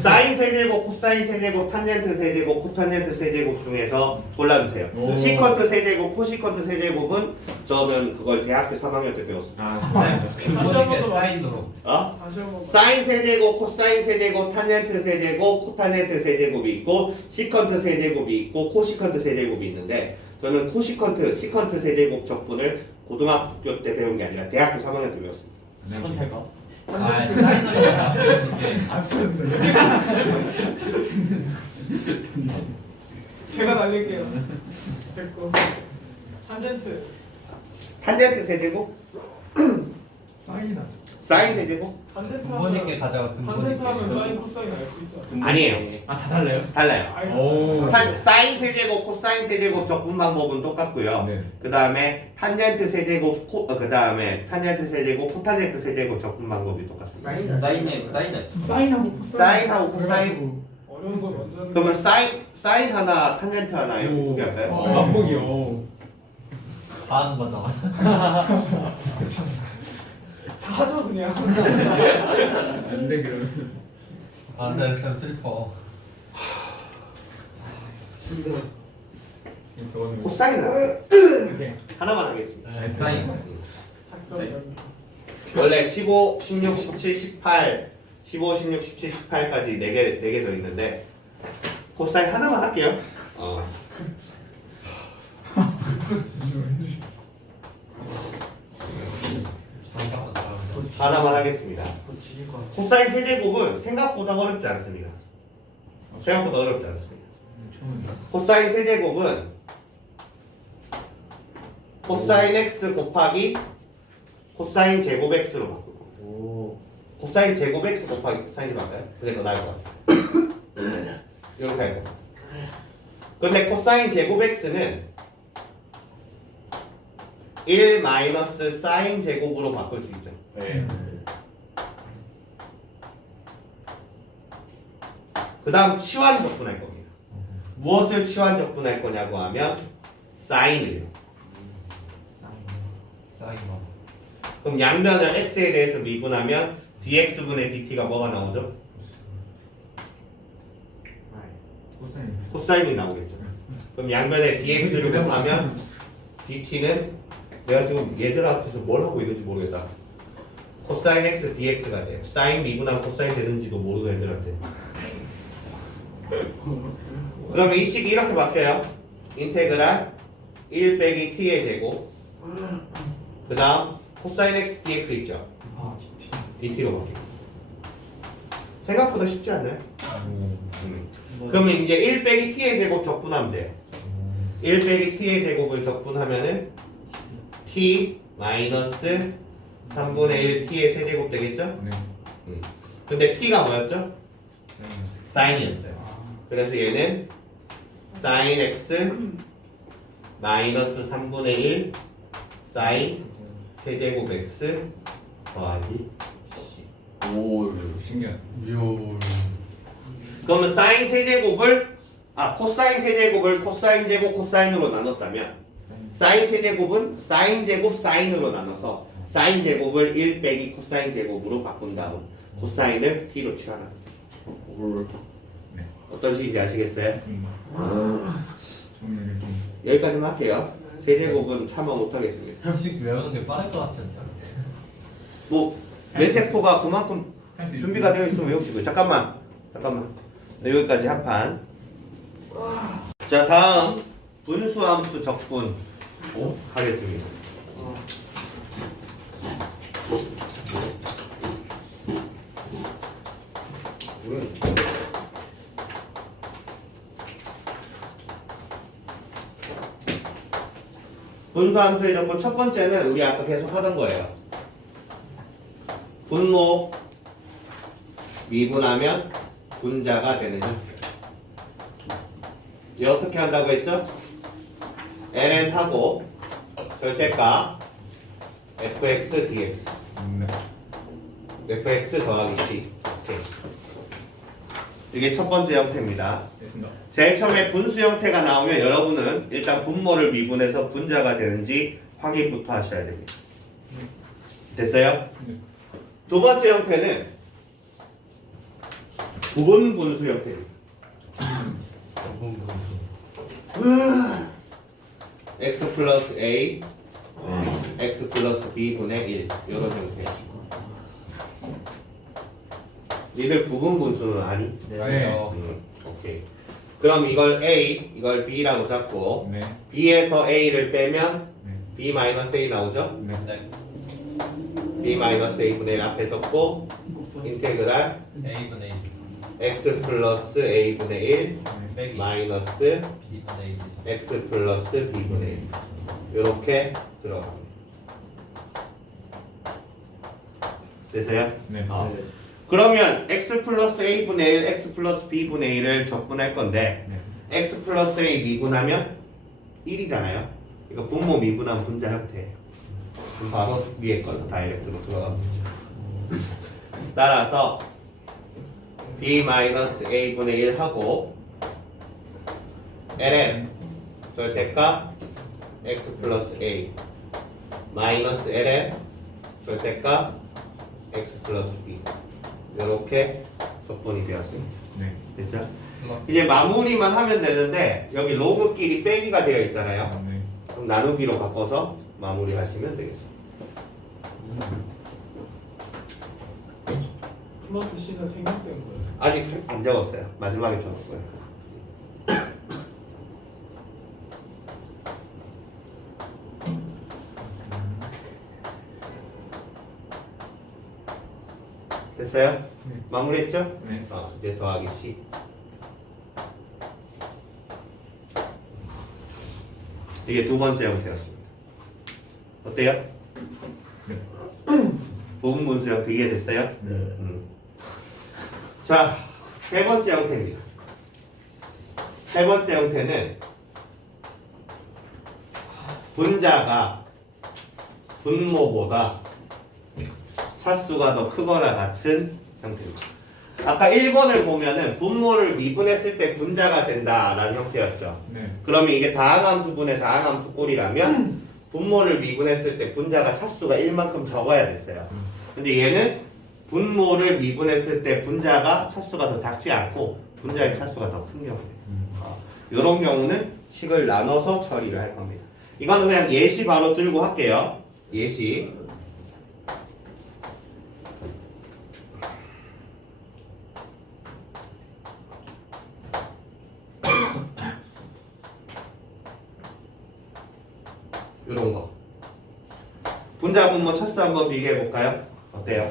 사인 세제곱, 코사인 세제곱, 탄젠트 세제곱, 코탄젠트 세제곱 중에서 골라주세요. 오. 시컨트 세제곱, 코시컨트 세제곱은 저는 그걸 대학교 3학년 때 배웠습니다. 아, 부모님께 사인으로. 어? 다시 한번 사인 세제곱, 코사인 세제곱, 탄젠트 세제곱, 코탄젠트 세제곱이 있고 시컨트 세제곱이 있고 코시컨트 세제곱이 있는데 저는 코시컨트, 시컨트 세제곱 적분을 고등학교 때 배운 게 아니라 대학교 3학년 때 배웠습니다. 세컨 탈까? 아, 사인으로 바꾸는데. 안 쓰는데. 제가 날릴게요. 제거 탄젠트 탄젠트 세제곱, 사인이 나죠. 사인 세제곱 탄젠트 부모님께 하면 가져가. 탄젠트 하면 사인 부모님께. 코사인 알 수 있죠. 아니에요. 아, 다 달라요? 달라요. 오. 사인 세제곱, 코사인 세제곱 적분 방법은 똑같고요. 네. 그 다음에 탄젠트 세제곱, 그 다음에 탄젠트 세제곱, 코탄젠트 세제곱 적분 방법이 똑같습니다. 사인에 지금 사인하고 코사인. 사인하고 코사인. 그래가지고 어려운 거 완전 그러면 사인 하나, 탄젠트 하나 이렇게 두 개 할까요? 맛보기요. 다 하는 거잖아. 다 하죠 그냥. 안돼 그러면. 아, 나 일단 슬퍼. 저거는 코사인은 안 돼요. 이렇게. 하나만 하겠습니다. 네, 사인. 작전 원래 15, 16, 17, 18, 15, 16, 17, 18까지 4개 더 있는데 코사인 하나만 할게요. 하나만 하겠습니다. 코사인 세제곱은 생각보다 어렵지 않습니다. 생각보다 어렵지 않습니다. 코사인 세제곱은 코사인 x 곱하기 코사인 제곱 x로 바꾸고 오. 코사인 제곱 x 곱하기 사인으로 할까요? 그게 더 나을 것 같아요. 이렇게 할 거. 근데 코사인 제곱 x는 1 마이너스 사인 제곱으로 바꿀 수 있죠. 네. 그 다음 치환 적분할 겁니다. 무엇을 치환 적분할 거냐고 하면 사인을요. 사인. 그럼 양면을 x에 대해서 미분하면 dx분의 dt가 뭐가 나오죠? 코사인. 코사인이 나오겠죠. 그럼 양면에 dx를 곱하면 dt는 내가 지금 얘들 앞에서 뭘 하고 있는지 모르겠다. 코사인 x dx가 돼요. 사인 미분하면 코사인 되는지도 모르는 애들한테. 그러면 이 식이 이렇게 바뀌어요. 인테그랄 1 빼기 t의 제곱 그 다음 코사인 x dx 있죠. 아 dt로 바뀌어요. 생각보다 쉽지 않나요? 그러면 이제 1 빼기 t의 제곱 적분하면 돼요. 1 빼기 t의 제곱을 적분하면은 t 마이너스 3분의 1 t의 세제곱 되겠죠? 네. 근데 t가 뭐였죠? 네. 사인이었어요. 그래서 얘는 사인 x 마이너스 3분의 1 사인 세제곱 x 더하기 c. 오. 신기한. 그러면 사인 세제곱을 코사인 세제곱을 코사인 제곱 코사인으로 나눴다면 사인 세제곱은 사인 제곱 사인으로 나눠서 사인 제곱을 1 빼기 코사인 제곱으로 바꾼 다음 코사인을 t로 치환합니다. 어떤 식인지 아시겠어요? 정리를 좀. 여기까지만 할게요. 세제곱은 참아 못하겠습니다. 식 외우는 게 빠를 것 같지 않죠? 뭐 뇌세포가 그만큼 할수 있어요. 준비가 되어 있으면 외우시고요. 잠깐만. 네, 여기까지 한 판. 자, 다음 분수함수 적분 하겠습니다. 분수함수의 적분 첫 번째는 우리 아까 계속 하던 거예요. 분모 미분하면 분자가 되는 형태. 이 어떻게 한다고 했죠? ln 하고 절대가 fx dx 네. fx 더하기 c. 오케이. 이게 첫 번째 형태입니다. 됐습니다. 제일 처음에 분수 형태가 나오면 여러분은 일단 분모를 미분해서 분자가 되는지 확인부터 하셔야 됩니다. 됐어요? 네. 두 번째 형태는 부분 분수 형태입니다. x 플러스 a x 플러스 b분의 1 이런 형태. 니들 부분 분수는 아니? 네. 오케이. 그럼 이걸 a, 이걸 b라고 잡고 네. b에서 a를 빼면 네. b 마이너스 a 나오죠? 네. 네. b 마이너스 a분의 1 앞에 적고 인테그랄 A분의 1 x 플러스 a분의 1 빼기 마이너스 B분의 1이죠. x 플러스 b분의 1 이렇게 들어갑니다. 되세요? 네. 그러면 x 플러스 a분의 1, x 플러스 b분의 1을 적분할 건데 네. x 플러스 a 미분하면 1이잖아요. 이거 분모 미분하면 분자 형태예요. 그럼 바로 위에 걸로 다이렉트로 들어가겠죠. 따라서 b 마이너스 a분의 1 하고 ln 절대값 x 플러스 a 마이너스 ln 절대값 x 플러스 b 이렇게 적분이 되었습니다. 네. 됐죠? 이제 마무리만 하면 되는데 여기 로그끼리 빼기가 되어 있잖아요. 네. 그럼 나누기로 바꿔서 마무리하시면 되겠습니다. 플러스 C는 생략된 거예요. 아직 안 적었어요. 마지막에 적었고요. 됐어요? 네. 마무리했죠? 네. 이제 더하기 C. 이게 두 번째 형태였습니다. 어때요? 네. 부분분수 형태 이해됐어요? 자, 세 번째 형태입니다. 세 번째 형태는 분자가 분모보다 차수가 더 크거나 같은 형태입니다. 아까 1번을 보면은 분모를 미분했을 때 분자가 된다라는 형태였죠. 네. 그러면 이게 다항함수분의 다항함수 꼴이라면 분모를 미분했을 때 분자가 차수가 1만큼 적어야 됐어요. 근데 얘는 분모를 미분했을 때 분자가 차수가 더 작지 않고 분자의 차수가 더 큰 경우예요. 이런 경우는 식을 나눠서 처리를 할 겁니다. 이거는 그냥 예시 바로 들고 할게요. 예시. 이런 거. 분자 분모 차수 한번 비교해 볼까요? 어때요?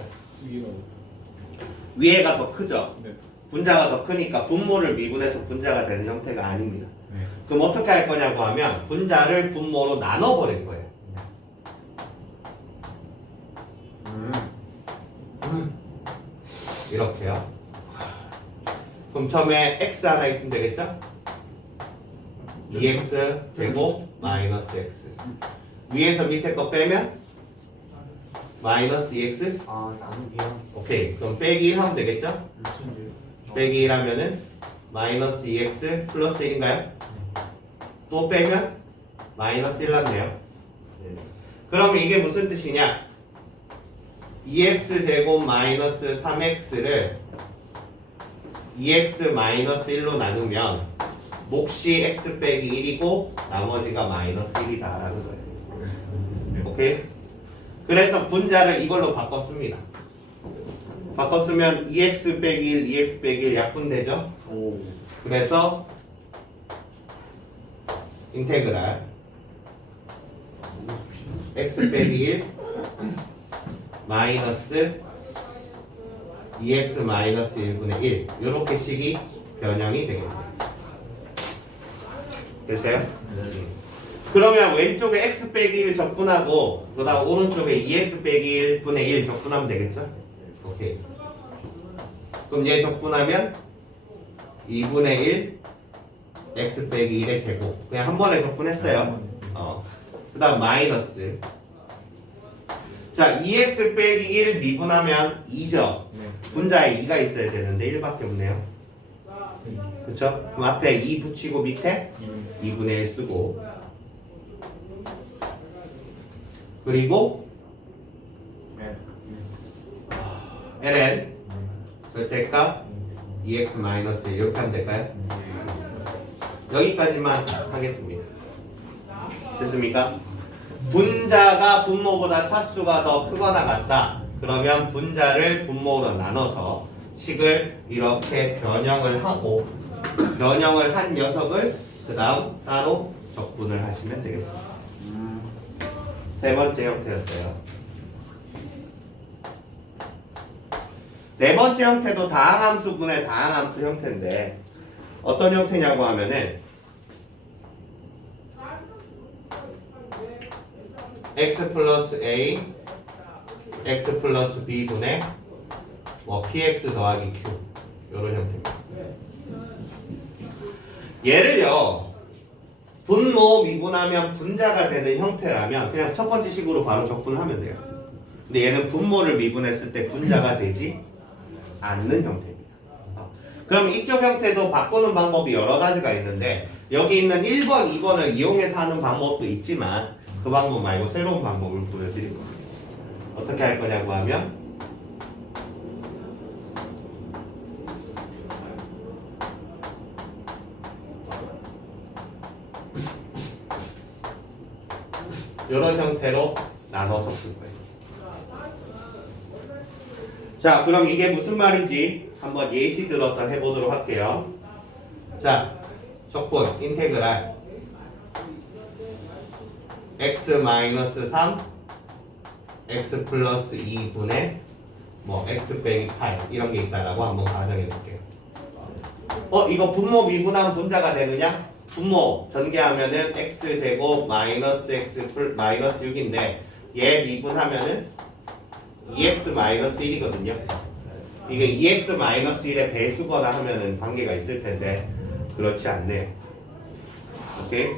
위에가 더 크죠? 네. 분자가 더 크니까 분모를 미분해서 분자가 되는 형태가 아닙니다. 네. 그럼 어떻게 할 거냐고 하면 분자를 분모로 나눠버릴 거예요. 이렇게요. 그럼 처음에 x 하나 있으면 되겠죠? 2x 제곱 마이너스 x. 위에서 밑에 거 빼면 마이너스 2x. 아 나누기요. 오케이. 그럼 빼기 1 하면 되겠죠? 빼기 1 하면은 마이너스 2x 플러스 1인가요? 또 빼면 마이너스 1 났네요. 그러면 이게 무슨 뜻이냐? 2x 제곱 마이너스 3x를 2x 마이너스 1로 나누면 몫이 x 빼기 1이고 나머지가 마이너스 1이다 라는 거예요. 오케이? 그래서 분자를 이걸로 바꿨습니다. 바꿨으면 2x 빼기 1, 2x 빼기 1 약분되죠? 그래서 인테그랄 x 빼기 1 마이너스 2x 마이너스 1분의 1 이렇게 식이 변형이 되겠네요. 됐어요? 그러면 왼쪽에 x 빼기 1 적분하고 그 다음 오른쪽에 2x 빼기 1분의 1 적분하면 되겠죠? 오케이. 그럼 얘 적분하면 2분의 1 x 빼기 1의 제곱 그냥 한 번에 적분했어요. 그 다음 마이너스 자 2x 빼기 1 미분하면 2죠. 네. 분자에 2가 있어야 되는데 1밖에 없네요. 그쵸? 그럼 앞에 2 붙이고 밑에 2분의 1 쓰고 그리고 ln 절대값 2x 마이너스 1 이렇게 하면 될까요? 여기까지만 하겠습니다. 됐습니까? 분자가 분모보다 차수가 더 크거나 같다. 그러면 분자를 분모로 나눠서 식을 이렇게 변형을 하고 변형을 한 녀석을 그 다음 따로 적분을 하시면 되겠습니다. 세 번째 형태였어요. 네 번째 형태도 다항함수분의 다항함수 형태인데 어떤 형태냐고 하면은 x 플러스 a x 플러스 b분의 뭐 px 더하기 q 이런 형태입니다. 얘를요 분모 미분하면 분자가 되는 형태라면 그냥 첫 번째 식으로 바로 적분하면 돼요. 근데 얘는 분모를 미분했을 때 분자가 되지 않는 형태입니다. 그럼 이쪽 형태도 바꾸는 방법이 여러 가지가 있는데 여기 있는 1번, 2번을 이용해서 하는 방법도 있지만 그 방법 말고 새로운 방법을 보여드릴 겁니다. 어떻게 할 거냐고 하면 이런 형태로 나눠서 풀 거예요. 자, 그럼 이게 무슨 말인지 한번 예시 들어서 해보도록 할게요. 자, 적분 인테그랄 x-3 x 플러스 2분의 뭐 x 빼기 8 이런 게 있다라고 한번 가정해 볼게요. 이거 분모 미분하면 분자가 되느냐? 분모 전개하면은 x 제곱 마이너스 x 마이너스 6인데 얘 미분하면은 2x-1이거든요. 이게 2x-1의 배수거나 하면은 관계가 있을 텐데 그렇지 않네요. 오케이?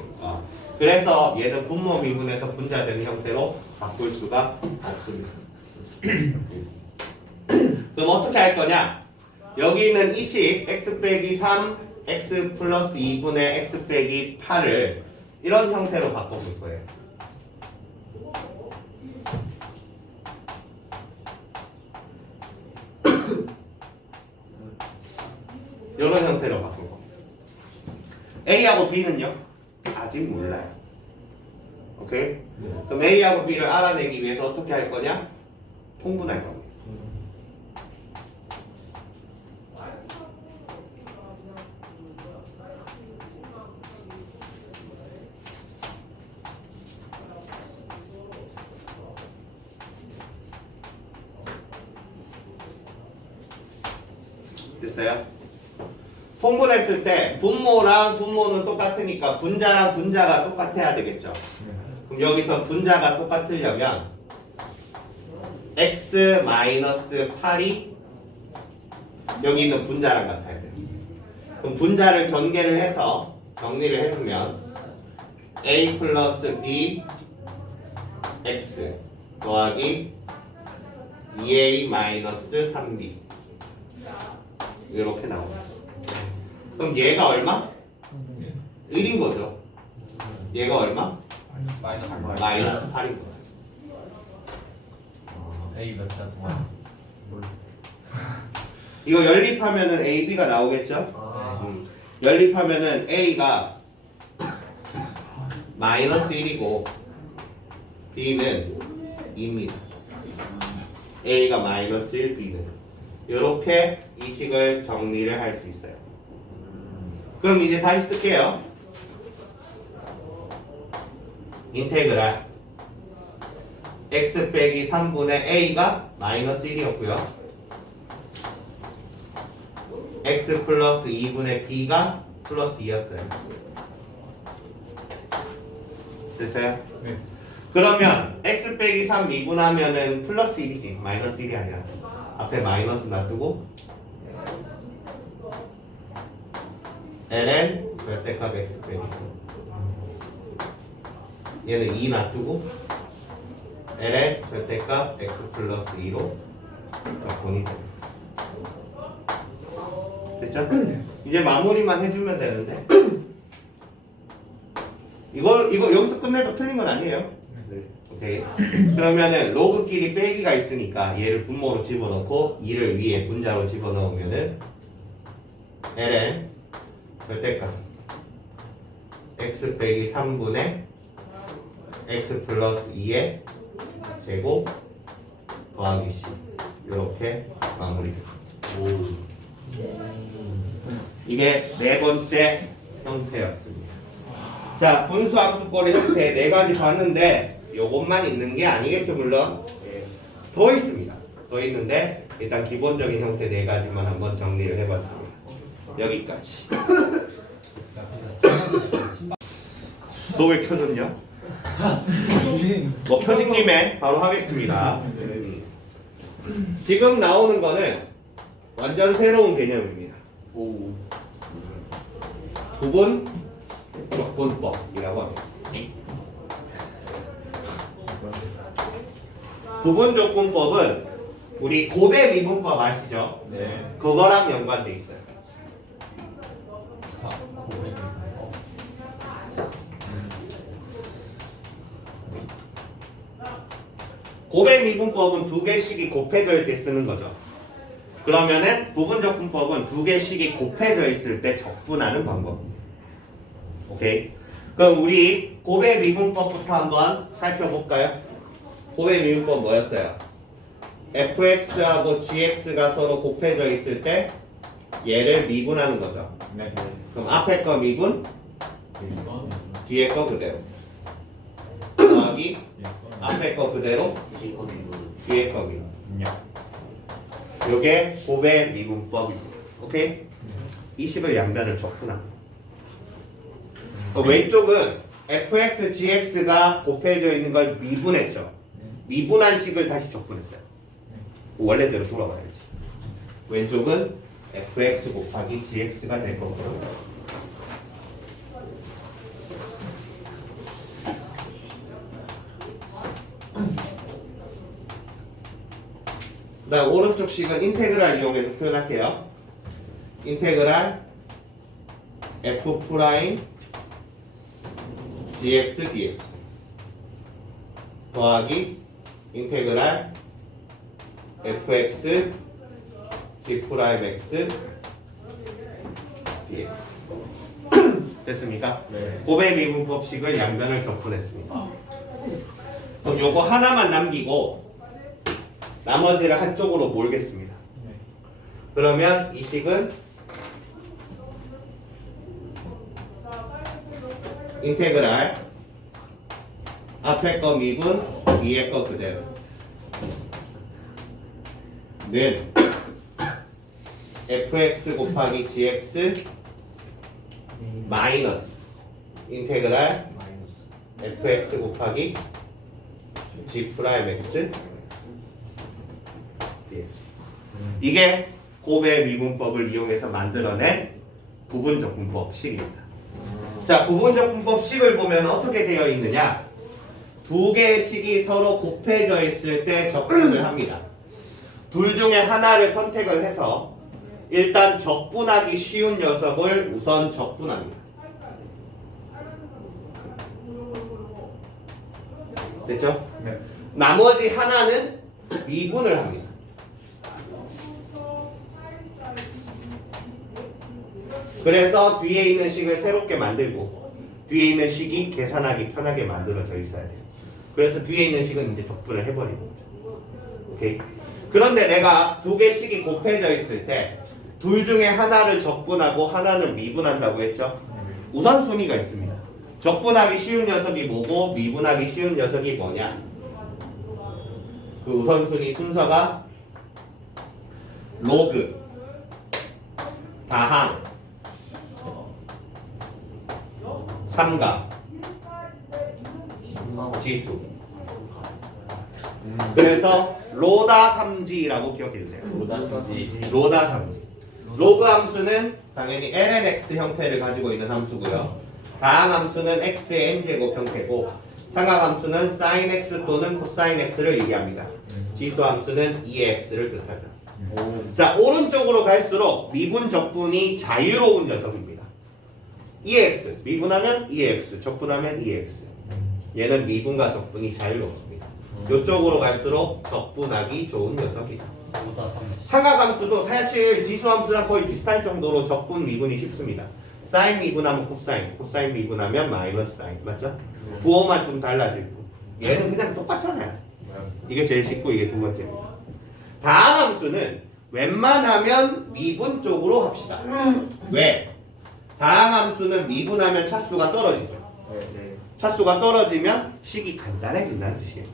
그래서 얘는 분모 미분에서 분자되는 형태로 바꿀 수가 없습니다. 그럼 어떻게 할 거냐? 여기 있는 이 식 x 빼기 3, x 플러스 2분의 x 빼기 8을 이런 형태로 바꿔볼 거예요. 이런 형태로 바꿀 겁니다. A하고 B는요? 아직 몰라요. 오케이? 그럼 A하고 B를 알아내기 위해서 어떻게 할 거냐? 통분할 겁니다. 됐어요? 통분했을 때 분모랑 분모는 똑같으니까 분자랑 분자가 똑같아야 되겠죠. 그럼 여기서 분자가 똑같으려면 x-8이 여기 있는 분자랑 같아야 돼요. 그럼 분자를 전개를 해서 정리를 해주면 a 플러스 b x 더하기 2a 마이너스 3b 이렇게 나옵니다. 그럼 얘가 얼마? 1인 거죠. 얘가 얼마? 마이너스 8인 거죠. A 몇 자 동안. 이거 연립하면은 A, B가 나오겠죠? 연립하면은 A가 마이너스 1이고 B는 2입니다. A가 마이너스 1, B는 이렇게 이 식을 정리를 할 수 있어요. 그럼 이제 다시 쓸게요. 인테그랄 x 빼기 3분의 a가 마이너스 1이었고요. x 플러스 2분의 b가 플러스 2였어요. 됐어요? 네. 그러면 x 빼기 3 미분하면은 플러스 1이지 마이너스 1이 아니라 앞에 마이너스 놔두고 ln 절대값 x 빼기 3 얘는 2 놔두고 ln 절대값 x 플러스 2로 적분이 됩니다. 됐죠? 이제 마무리만 해주면 되는데 이거 여기서 끝내도 틀린 건 아니에요. 오케이. 그러면은 로그끼리 빼기가 있으니까 얘를 분모로 집어넣고 2를 위에 분자로 집어넣으면은 ln 절대값 x 빼기 3분의 x 플러스 2의 제곱 더하기 c 이렇게 마무리됩니다. 이게 네 번째 형태였습니다. 자, 분수함수꼴의 형태 네 가지 봤는데 요것만 있는 게 아니겠죠, 물론. 더 있습니다. 더 있는데 일단 기본적인 형태 네 가지만 한번 정리를 해봤습니다. 여기까지. 너 왜 켜졌냐? 뭐 켜진 김에 바로 하겠습니다. 지금 나오는 거는 완전 새로운 개념입니다. 부분 조건법이라고 합니다. 부분 조건법은 우리 고배 미분법 아시죠? 네. 그거랑 연관돼 있어요. 고배 미분법은 두 개씩이 곱해져 있을 때 쓰는 거죠. 그러면은 부분적분법은 두 개씩이 곱해져 있을 때 적분하는 방법입니다. 오케이. 그럼 우리 고배 미분법부터 한번 살펴볼까요? 고배 미분법 뭐였어요? fx하고 gx가 서로 곱해져 있을 때 얘를 미분하는 거죠. 네. 그럼 앞에 거 미분, 뒤에 거 그대로. 더하기 앞에 거 그대로, 뒤에 거 미분. 요게 고배 미분법입니다. 오케이? 이 식을 양변을 적분합니다. 왼쪽은 fx, gx가 곱해져 있는 걸 미분했죠. 미분한 식을 다시 적분했어요. 원래대로 돌아와야지. 왼쪽은 fx 곱하기 gx가 될 거고. 그다음 오른쪽 식은 인테그랄 이용해서 표현할게요. 인테그랄 f 프라임 dx dx 더하기 인테그랄 fx g 프라임 x dx 됐습니까? 네. 고배 미분법식을 양변을 적분했습니다. 그럼 요거 하나만 남기고 나머지를 한쪽으로 몰겠습니다. 그러면 이 식은 인테그랄 앞에 거 미분 위에 거 그대로 는 fx 곱하기 gx 마이너스 인테그랄 fx 곱하기 g 프라임 x dx. 이게 고배 미분법을 이용해서 만들어낸 부분적분법식입니다. 자, 부분적분법식을 보면 어떻게 되어 있느냐? 두 개의 식이 서로 곱해져 있을 때 적분을 합니다. 둘 중에 하나를 선택을 해서 일단 적분하기 쉬운 녀석을 우선 적분합니다. 됐죠? 네. 나머지 하나는 미분을 합니다. 그래서 뒤에 있는 식을 새롭게 만들고 뒤에 있는 식이 계산하기 편하게 만들어져 있어야 돼요. 그래서 뒤에 있는 식은 이제 적분을 해버리는 거죠. 오케이? 그런데 내가 두 개 식이 곱해져 있을 때 둘 중에 하나를 적분하고 하나는 미분한다고 했죠? 우선순위가 있습니다. 적분하기 쉬운 녀석이 뭐고 미분하기 쉬운 녀석이 뭐냐? 그 우선순위 순서가 로그, 다항, 삼각, 지수. 그래서 로다 삼지라고 기억해 주세요. 로다 삼지. 로그 함수는 당연히 lnx 형태를 가지고 있는 함수고요. 다항 함수는 x의 n제곱 형태고 삼각 함수는 sin x 또는 cosine x를 얘기합니다. 지수 함수는 2의 x를 뜻하죠. 자, 오른쪽으로 갈수록 미분 적분이 자유로운 녀석입니다. 2x 미분하면 2x 적분하면 2x. 얘는 미분과 적분이 자유롭습니다. 이쪽으로 갈수록 적분하기 좋은 녀석이다. 삼각함수도 사실 지수함수랑 거의 비슷할 정도로 적분 미분이 쉽습니다. 사인 미분하면 코사인, 코사인 미분하면 마이너스 사인, 맞죠? 부호만 좀 달라질 뿐. 얘는 그냥 똑같잖아요. 이게 제일 쉽고 이게 두 번째입니다. 다항함수는 웬만하면 미분 쪽으로 합시다. 왜? 다항함수는 미분하면 차수가 떨어지죠. 차수가 떨어지면 식이 간단해진다는 뜻이에요.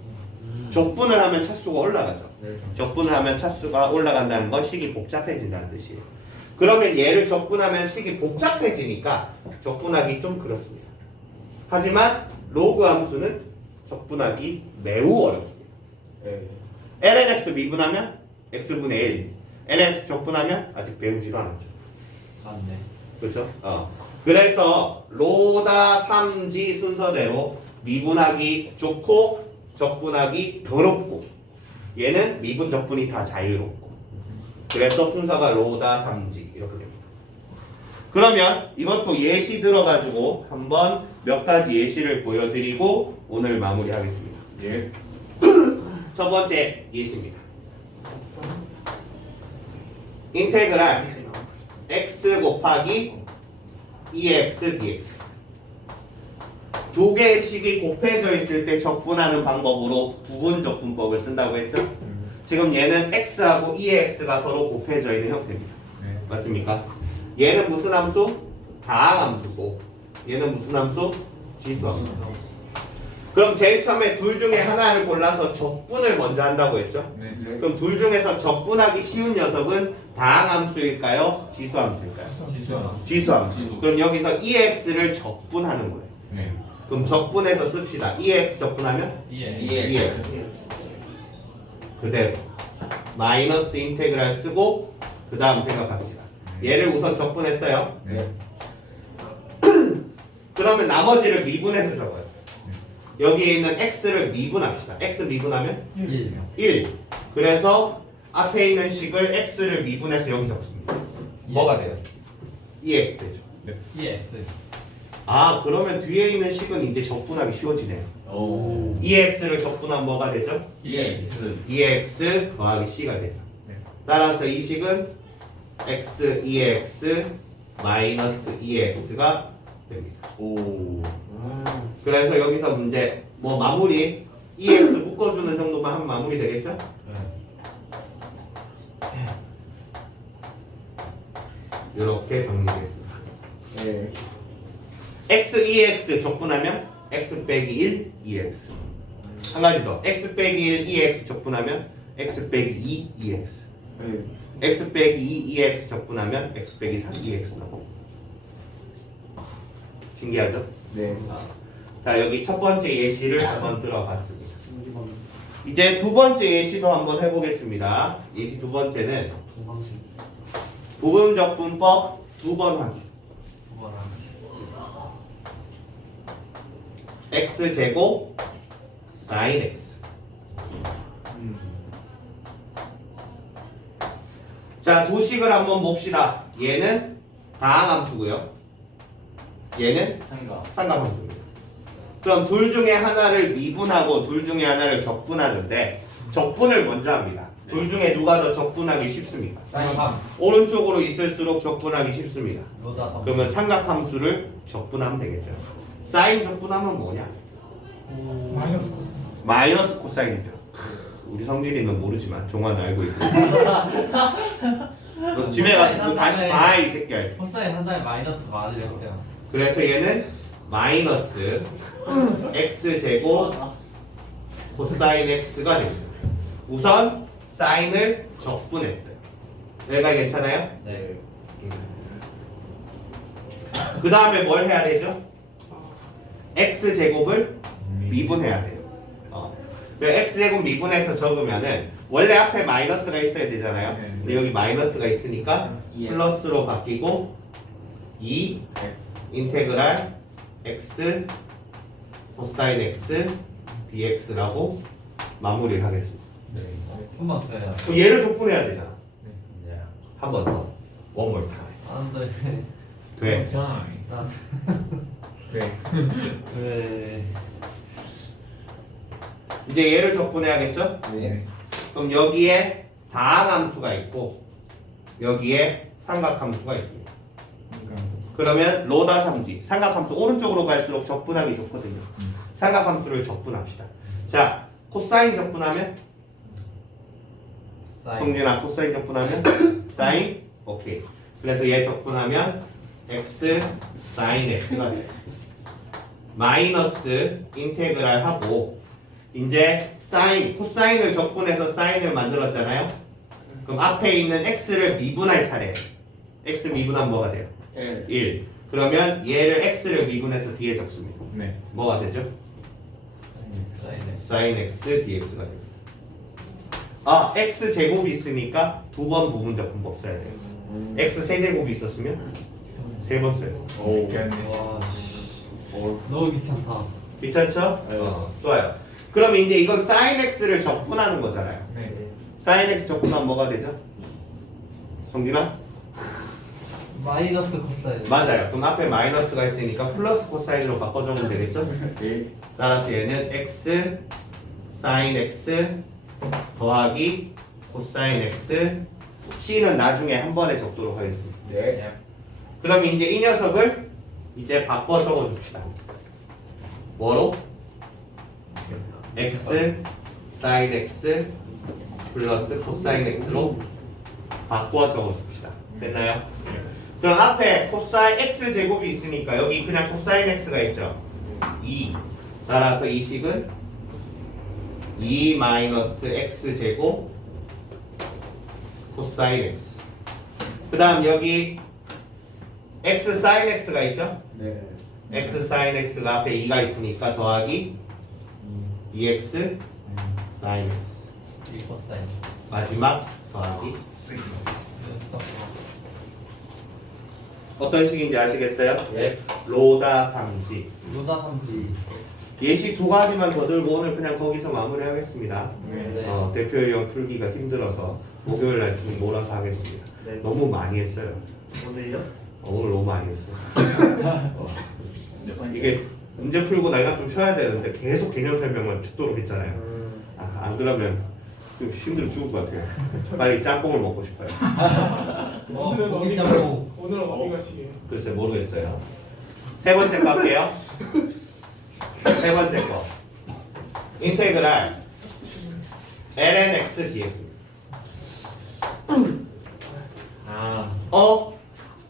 적분을 하면 차수가 올라가죠. 적분을 하면 차수가 올라간다는 건 식이 복잡해진다는 뜻이에요. 그러면 얘를 적분하면 식이 복잡해지니까 적분하기 좀 그렇습니다. 하지만 로그 함수는 적분하기 매우 어렵습니다. lnx 미분하면 x분의 1, lnx 적분하면 아직 배우지도 않았죠. 맞네. 그렇죠? 그래서 로다 3지 순서대로 미분하기 좋고 적분하기 더럽고 얘는 미분 적분이 다 자유롭고 그래서 순서가 로다 3지 이렇게 됩니다. 그러면 이것도 예시 들어가지고 한번 몇 가지 예시를 보여드리고 오늘 마무리하겠습니다. 예. 첫 번째 예시입니다. 인테그랄 x 곱하기 2x dx 두 개의 식이 곱해져 있을 때 적분하는 방법으로 부분적분법을 쓴다고 했죠? 지금 얘는 x하고 2x가 서로 곱해져 있는 형태입니다. 네. 맞습니까? 얘는 무슨 함수? 다항함수고 얘는 무슨 함수? 지수함수. 그럼 제일 처음에 둘 중에 하나를 골라서 적분을 먼저 한다고 했죠? 네. 그럼 둘 중에서 적분하기 쉬운 녀석은 다항함수일까요? 지수함수일까요? 지수야. 지수함수. 그럼 여기서 2x를 적분하는 거예요. 네. 그럼 적분해서 씁시다. 2x 적분하면 예. 2x. 그대로. 마이너스 인테그랄 쓰고 그 다음 생각합시다. 얘를 우선 적분했어요. 네. 그러면 나머지를 미분해서 적어요. 여기에 있는 x를 미분합시다. x 미분하면 1. 1. 그래서 앞에 있는 식을 x를 미분해서 여기 적습니다. 뭐가 돼요? 2x 되죠. EX. 아, 그러면 뒤에 있는 식은 이제 적분하기 쉬워지네요. 오. 2x를 적분하면 뭐가 되죠? EX. 2x 더하기 c가 되죠. 네. 따라서 이 식은 x 2x 마이너스 2x가 됩니다. 오. 그래서 여기서 문제 뭐 마무리 2x 묶어주는 정도만 하면 마무리 되겠죠? 이렇게 정리되겠습니다. 네. x 2x 적분하면 x 빼기 1 2x. 한 가지 더. x 빼기 1 2x 적분하면 x 빼기 2 2x. 네. x 빼기 2 2x 적분하면 x 빼기 3 2x 나오고. 신기하죠? 네. 자, 여기 첫 번째 예시를 한번 들어봤습니다. 이제 두 번째 예시도 한번 해보겠습니다. 예시 두 번째는 부분적분법 두 번 하기. x 제곱 sin x. 자, 두 식을 한번 봅시다. 얘는 다항함수고요. 얘는 삼각함수입니다. 그럼 둘 중에 하나를 미분하고 둘 중에 하나를 적분하는데 적분을 먼저 합니다. 둘 중에 누가 더 적분하기 쉽습니까? 사인. 오른쪽으로 있을수록 적분하기 쉽습니다. 로다. 그러면 삼각함수를 적분하면 되겠죠. 사인 적분하면 뭐냐? 마이너스 코스. 마이너스 코사인이죠. 우리 성진이는 모르지만 종아는 알고 있고. 너 집에 가서 그거 다시 봐, 이 새끼야. 코사인 한 달에 마이너스 만을 했어요. 그래서 얘는 마이너스 x 제곱 코사인 x가 됩니다. 우선 사인을 적분했어요. 여기가 괜찮아요? 네. 그 다음에 뭘 해야 되죠? x 제곱을 미분해야 돼요. x 제곱 미분해서 적으면은 원래 앞에 마이너스가 있어야 되잖아요. 네. 근데 여기 마이너스가 있으니까 예. 플러스로 바뀌고 2 인테그랄 x 코사인 x dx라고 마무리를 하겠습니다. 네. 한번 더 해요. 그럼 얘를 적분해야 되잖아. 네. 한 번 더. one more time. 안 돼. 돼. 자, 나. 네. 왜? 이제 얘를 적분해야겠죠? 네. 그럼 여기에 다항함수가 있고 여기에 삼각함수가 있습니다. 그러면 로다 삼지 삼각함수 오른쪽으로 갈수록 적분하기 좋거든요. 삼각함수를 적분합시다. 자, 코사인 적분하면 성진아 코사인 적분하면 사인 오케이. 그래서 얘 적분하면 x 사인 x가 돼요. 마이너스 인테그랄 하고 이제 사인 코사인을 적분해서 사인을 만들었잖아요. 그럼 앞에 있는 x를 미분할 차례. x 미분하면 뭐가 돼요? 1. 그러면 얘를 x를 미분해서 뒤에 적습니다. 네. 뭐가 되죠? sin x dx가 됩니다. 아, x 제곱이 있으니까 두 번 부분적분법 써야 돼요. x 세제곱이 있었으면 세 번 써요. 오. 네. 너무 귀찮다. 괜찮죠? 네. 좋아요. 그럼 이제 이건 sin x를 적분하는 거잖아요. 네. sin x 적분하면 뭐가 되죠? 성진아? 마이너스 코사인. 맞아요. 그럼 앞에 마이너스가 있으니까 플러스 코사인으로 바꿔 적으면 되겠죠? 네. 따라서 얘는 x sin x 더하기 코사인 x c는 나중에 한 번에 적도록 하겠습니다. 네. 그럼 이제 이 녀석을 이제 바꿔 적어줍시다. 뭐로? x sin x 플러스 코사인 x로 바꿔 적어줍시다. 됐나요? 그럼 앞에 코사인 x 제곱이 있으니까 여기 그냥 코사인 x가 있죠. 2. 따라서 이 식은 2 마이너스 x 제곱 코사인 x. 그 다음 여기 x sin x가 있죠. 네. x sin x가 앞에 2가 있으니까 더하기 2x sin x. 이 코사인. 마지막 더하기. 어떤 식인지 아시겠어요? 예. 로다 삼지. 로다 삼지. 예시 두 가지만 더 들고 오늘 그냥 거기서 마무리하겠습니다. 네. 대표 유형 풀기가 힘들어서 목요일 날 좀 몰아서 하겠습니다. 네. 너무 많이 했어요. 오늘요? 오늘 너무 많이 했어요. 이게 문제 풀고 내가 좀 쉬어야 되는데 계속 개념 설명만 죽도록 했잖아요. 안 그러면 좀 힘들어 죽을 것 같아요. 빨리 짬뽕을 먹고 싶어요. 오늘은 고기 어디가 짬뽕. 오늘은 어디가 시계? 글쎄 모르겠어요. 세 번째 거 할게요. 세 번째 거. 인테그랄 lnx dx입니다.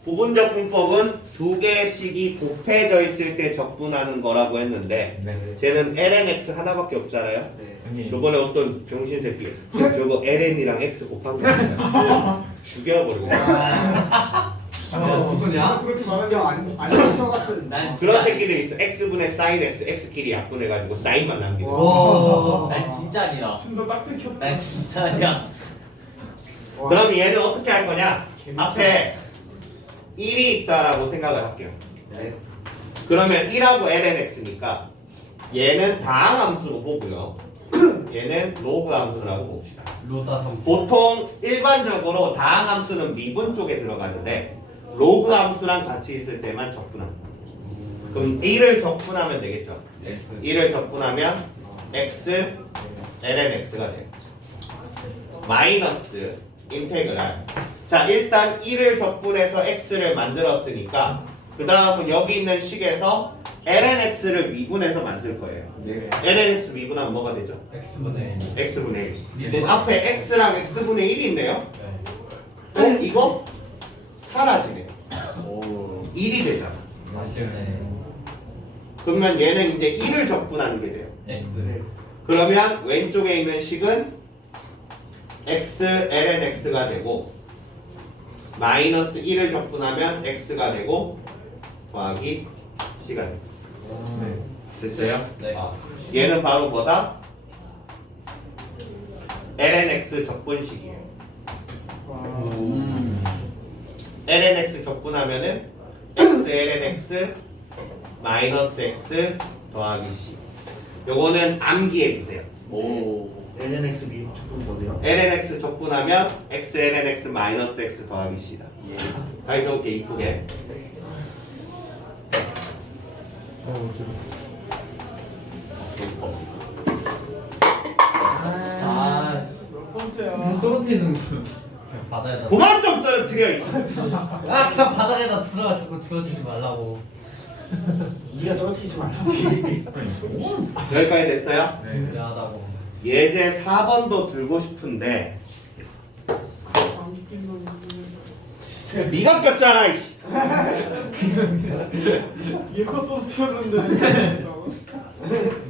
부분적 분법은 두 개의 식이 곱해져 있을 때 적분하는 거라고 했는데 네. 쟤는 lnx 하나밖에 없잖아요. 아니. 저번에 어떤 병신 새끼 저거 ln이랑 x 곱한 거 아니야? 죽여버리겠어. 누구냐? 그렇게 말하면 안안것 같은. 난 그런 새끼들이 있어. x분의 sin x, x끼리 약분해가지고 사인만 남기는 거. 와. 난 진짜 아니다. 진짜 딱 들켰다. 난 진짜 아니야. 그럼 얘는 어떻게 할 거냐? 앞에 1이 있다라고 생각을 할게요. 그러면 1하고 lnx니까 얘는 다항함수로 보고요. 얘는 로그 함수라고 봅시다. 로다 삼지. 보통 일반적으로 다항함수는 미분 쪽에 들어가는데 로그 함수랑 같이 있을 때만 적분합니다. 그럼 1을 적분하면 되겠죠. 1을 적분하면 x lnx가 돼요. 마이너스 인테그랄. 자, 일단 1을 적분해서 x를 만들었으니까 그 다음은 여기 있는 식에서 lnx를 미분해서 만들 거예요. 네. lnx 미분하면 뭐가 되죠? x분의 x분의 1. 네. 앞에 x랑 x분의 1이 있네요. 이거 사라지네요. 오. 1이 되잖아. 맞네. 그러면 얘는 이제 1을 적분하는 게 돼요. x. 그러면 왼쪽에 있는 식은 x lnx가 되고 마이너스 1을 적분하면 x가 되고 더하기 c가 돼요. 됐어요? 네. 얘는 바로 뭐다? lnx 적분식이에요. lnx 적분하면은 x lnx 마이너스 x 더하기 c. 요거는 암기해 주세요. 오. LNX 미국 조금 뭐래요? lnx 적분하면 x lnx 마이너스 x 더하기 c다. 예. 다시 적을게 이쁘게. 아. 몇 번째야? 떨어뜨리는 거. 그냥 바다에다. 그만 좀 떨어뜨려. 이 아 그냥 바다에다 들어가서 주워주지 말라고. 네가 떨어뜨리지 말라. 여기까지 됐어요? 네. 미안하다고. 예제 4번도 들고 싶은데 네가 꼈잖아. 이씨. 얘거 떨어뜨렸는데.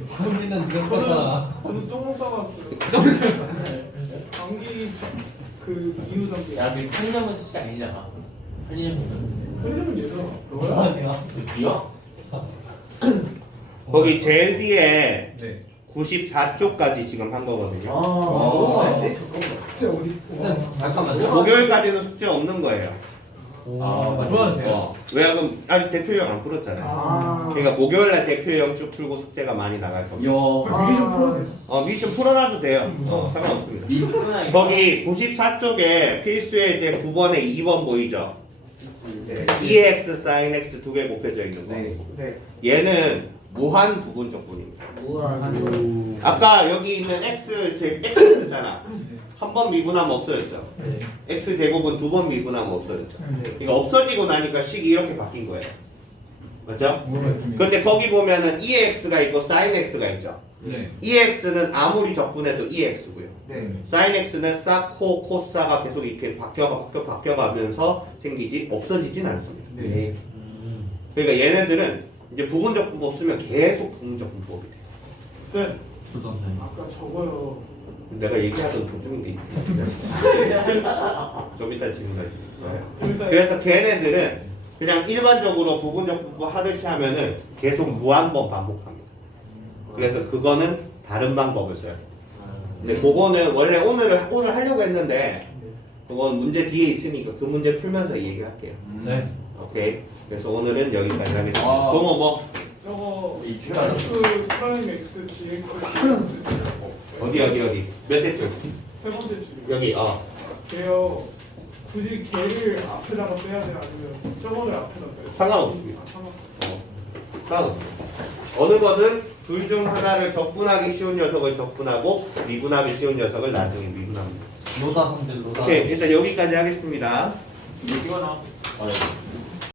방귀는 누가 껐다. 저는 똥을 싸왔어요. 감기 그 이유 상태. 야, 그 편의점은 솔직히 아니잖아. 편의점. 편의점은 얘잖아. 아니야. 이거? 거기 제일 뒤에 네. 94쪽까지 지금 한 거거든요. 아, 숙제 어디? 잠깐만요. 목요일까지는 숙제 없는 거예요. 풀어도 돼요. 왜 그럼 아직 대표형 안 풀었잖아요. 그러니까 목요일날 대표형 쭉 풀고 숙제가 많이 나갈 겁니다. 야. 미리 좀 풀어야 돼. 미리 좀 풀어놔도 돼요. 상관없습니다. 미국은 거기 94쪽에 필수의 이제 9번에 2번 보이죠? EX, sin X 두 개 곱해져 있는 거. 네. 얘는 무한 부분적분입니다. 우와. 아까 여기 있는 X, X잖아. 한 번 미분하면 없어졌죠. X 제곱은 두 번 미분하면 없어졌죠. 이거 없어지고 나니까 식이 이렇게 바뀐 거예요. 맞죠? 근데 거기 보면은 EX가 있고 sin X가 있죠. 네. EX는 아무리 적분해도 EX고요. 네. sin X는 사코, 코사가 계속 이렇게 바뀌어가면서 생기지 없어지진 않습니다. 네. 그러니까 얘네들은 이제 부분적 분법 쓰면 계속 부분적 분법이 돼요. 쌤, 조던사님. 아까 저거요. 내가 얘기하던 도중인데 좀 이따 질문할 일단 그래서 걔네들은 그냥 일반적으로 부분적 분법 하듯이 하면은 계속 무한 번 반복합니다. 그래서 그거는 다른 방법을 써요. 근데 그거는 원래 오늘 하려고 했는데 그건 문제 뒤에 있으니까 그 문제 풀면서 얘기할게요. 네. 오케이. 그래서 오늘은 여기까지 하겠습니다. 와. 동호 뭐 저거 이 시간 F 프라임 X GX 어디 몇 대줄? 세 번째 줄 여기 걔요 굳이 걔를 앞에다가 빼야 돼 아니면 저거를 앞에다 빼야 돼? 상관없습니다. 상관없어. 다음 어느 거든 둘 중 하나를 적분하기 쉬운 녀석을 적분하고 미분하기 쉬운 녀석을 나중에 미분합니다. 로다 분들 로다. 오케이 일단 여기까지 하겠습니다. 찍어놔.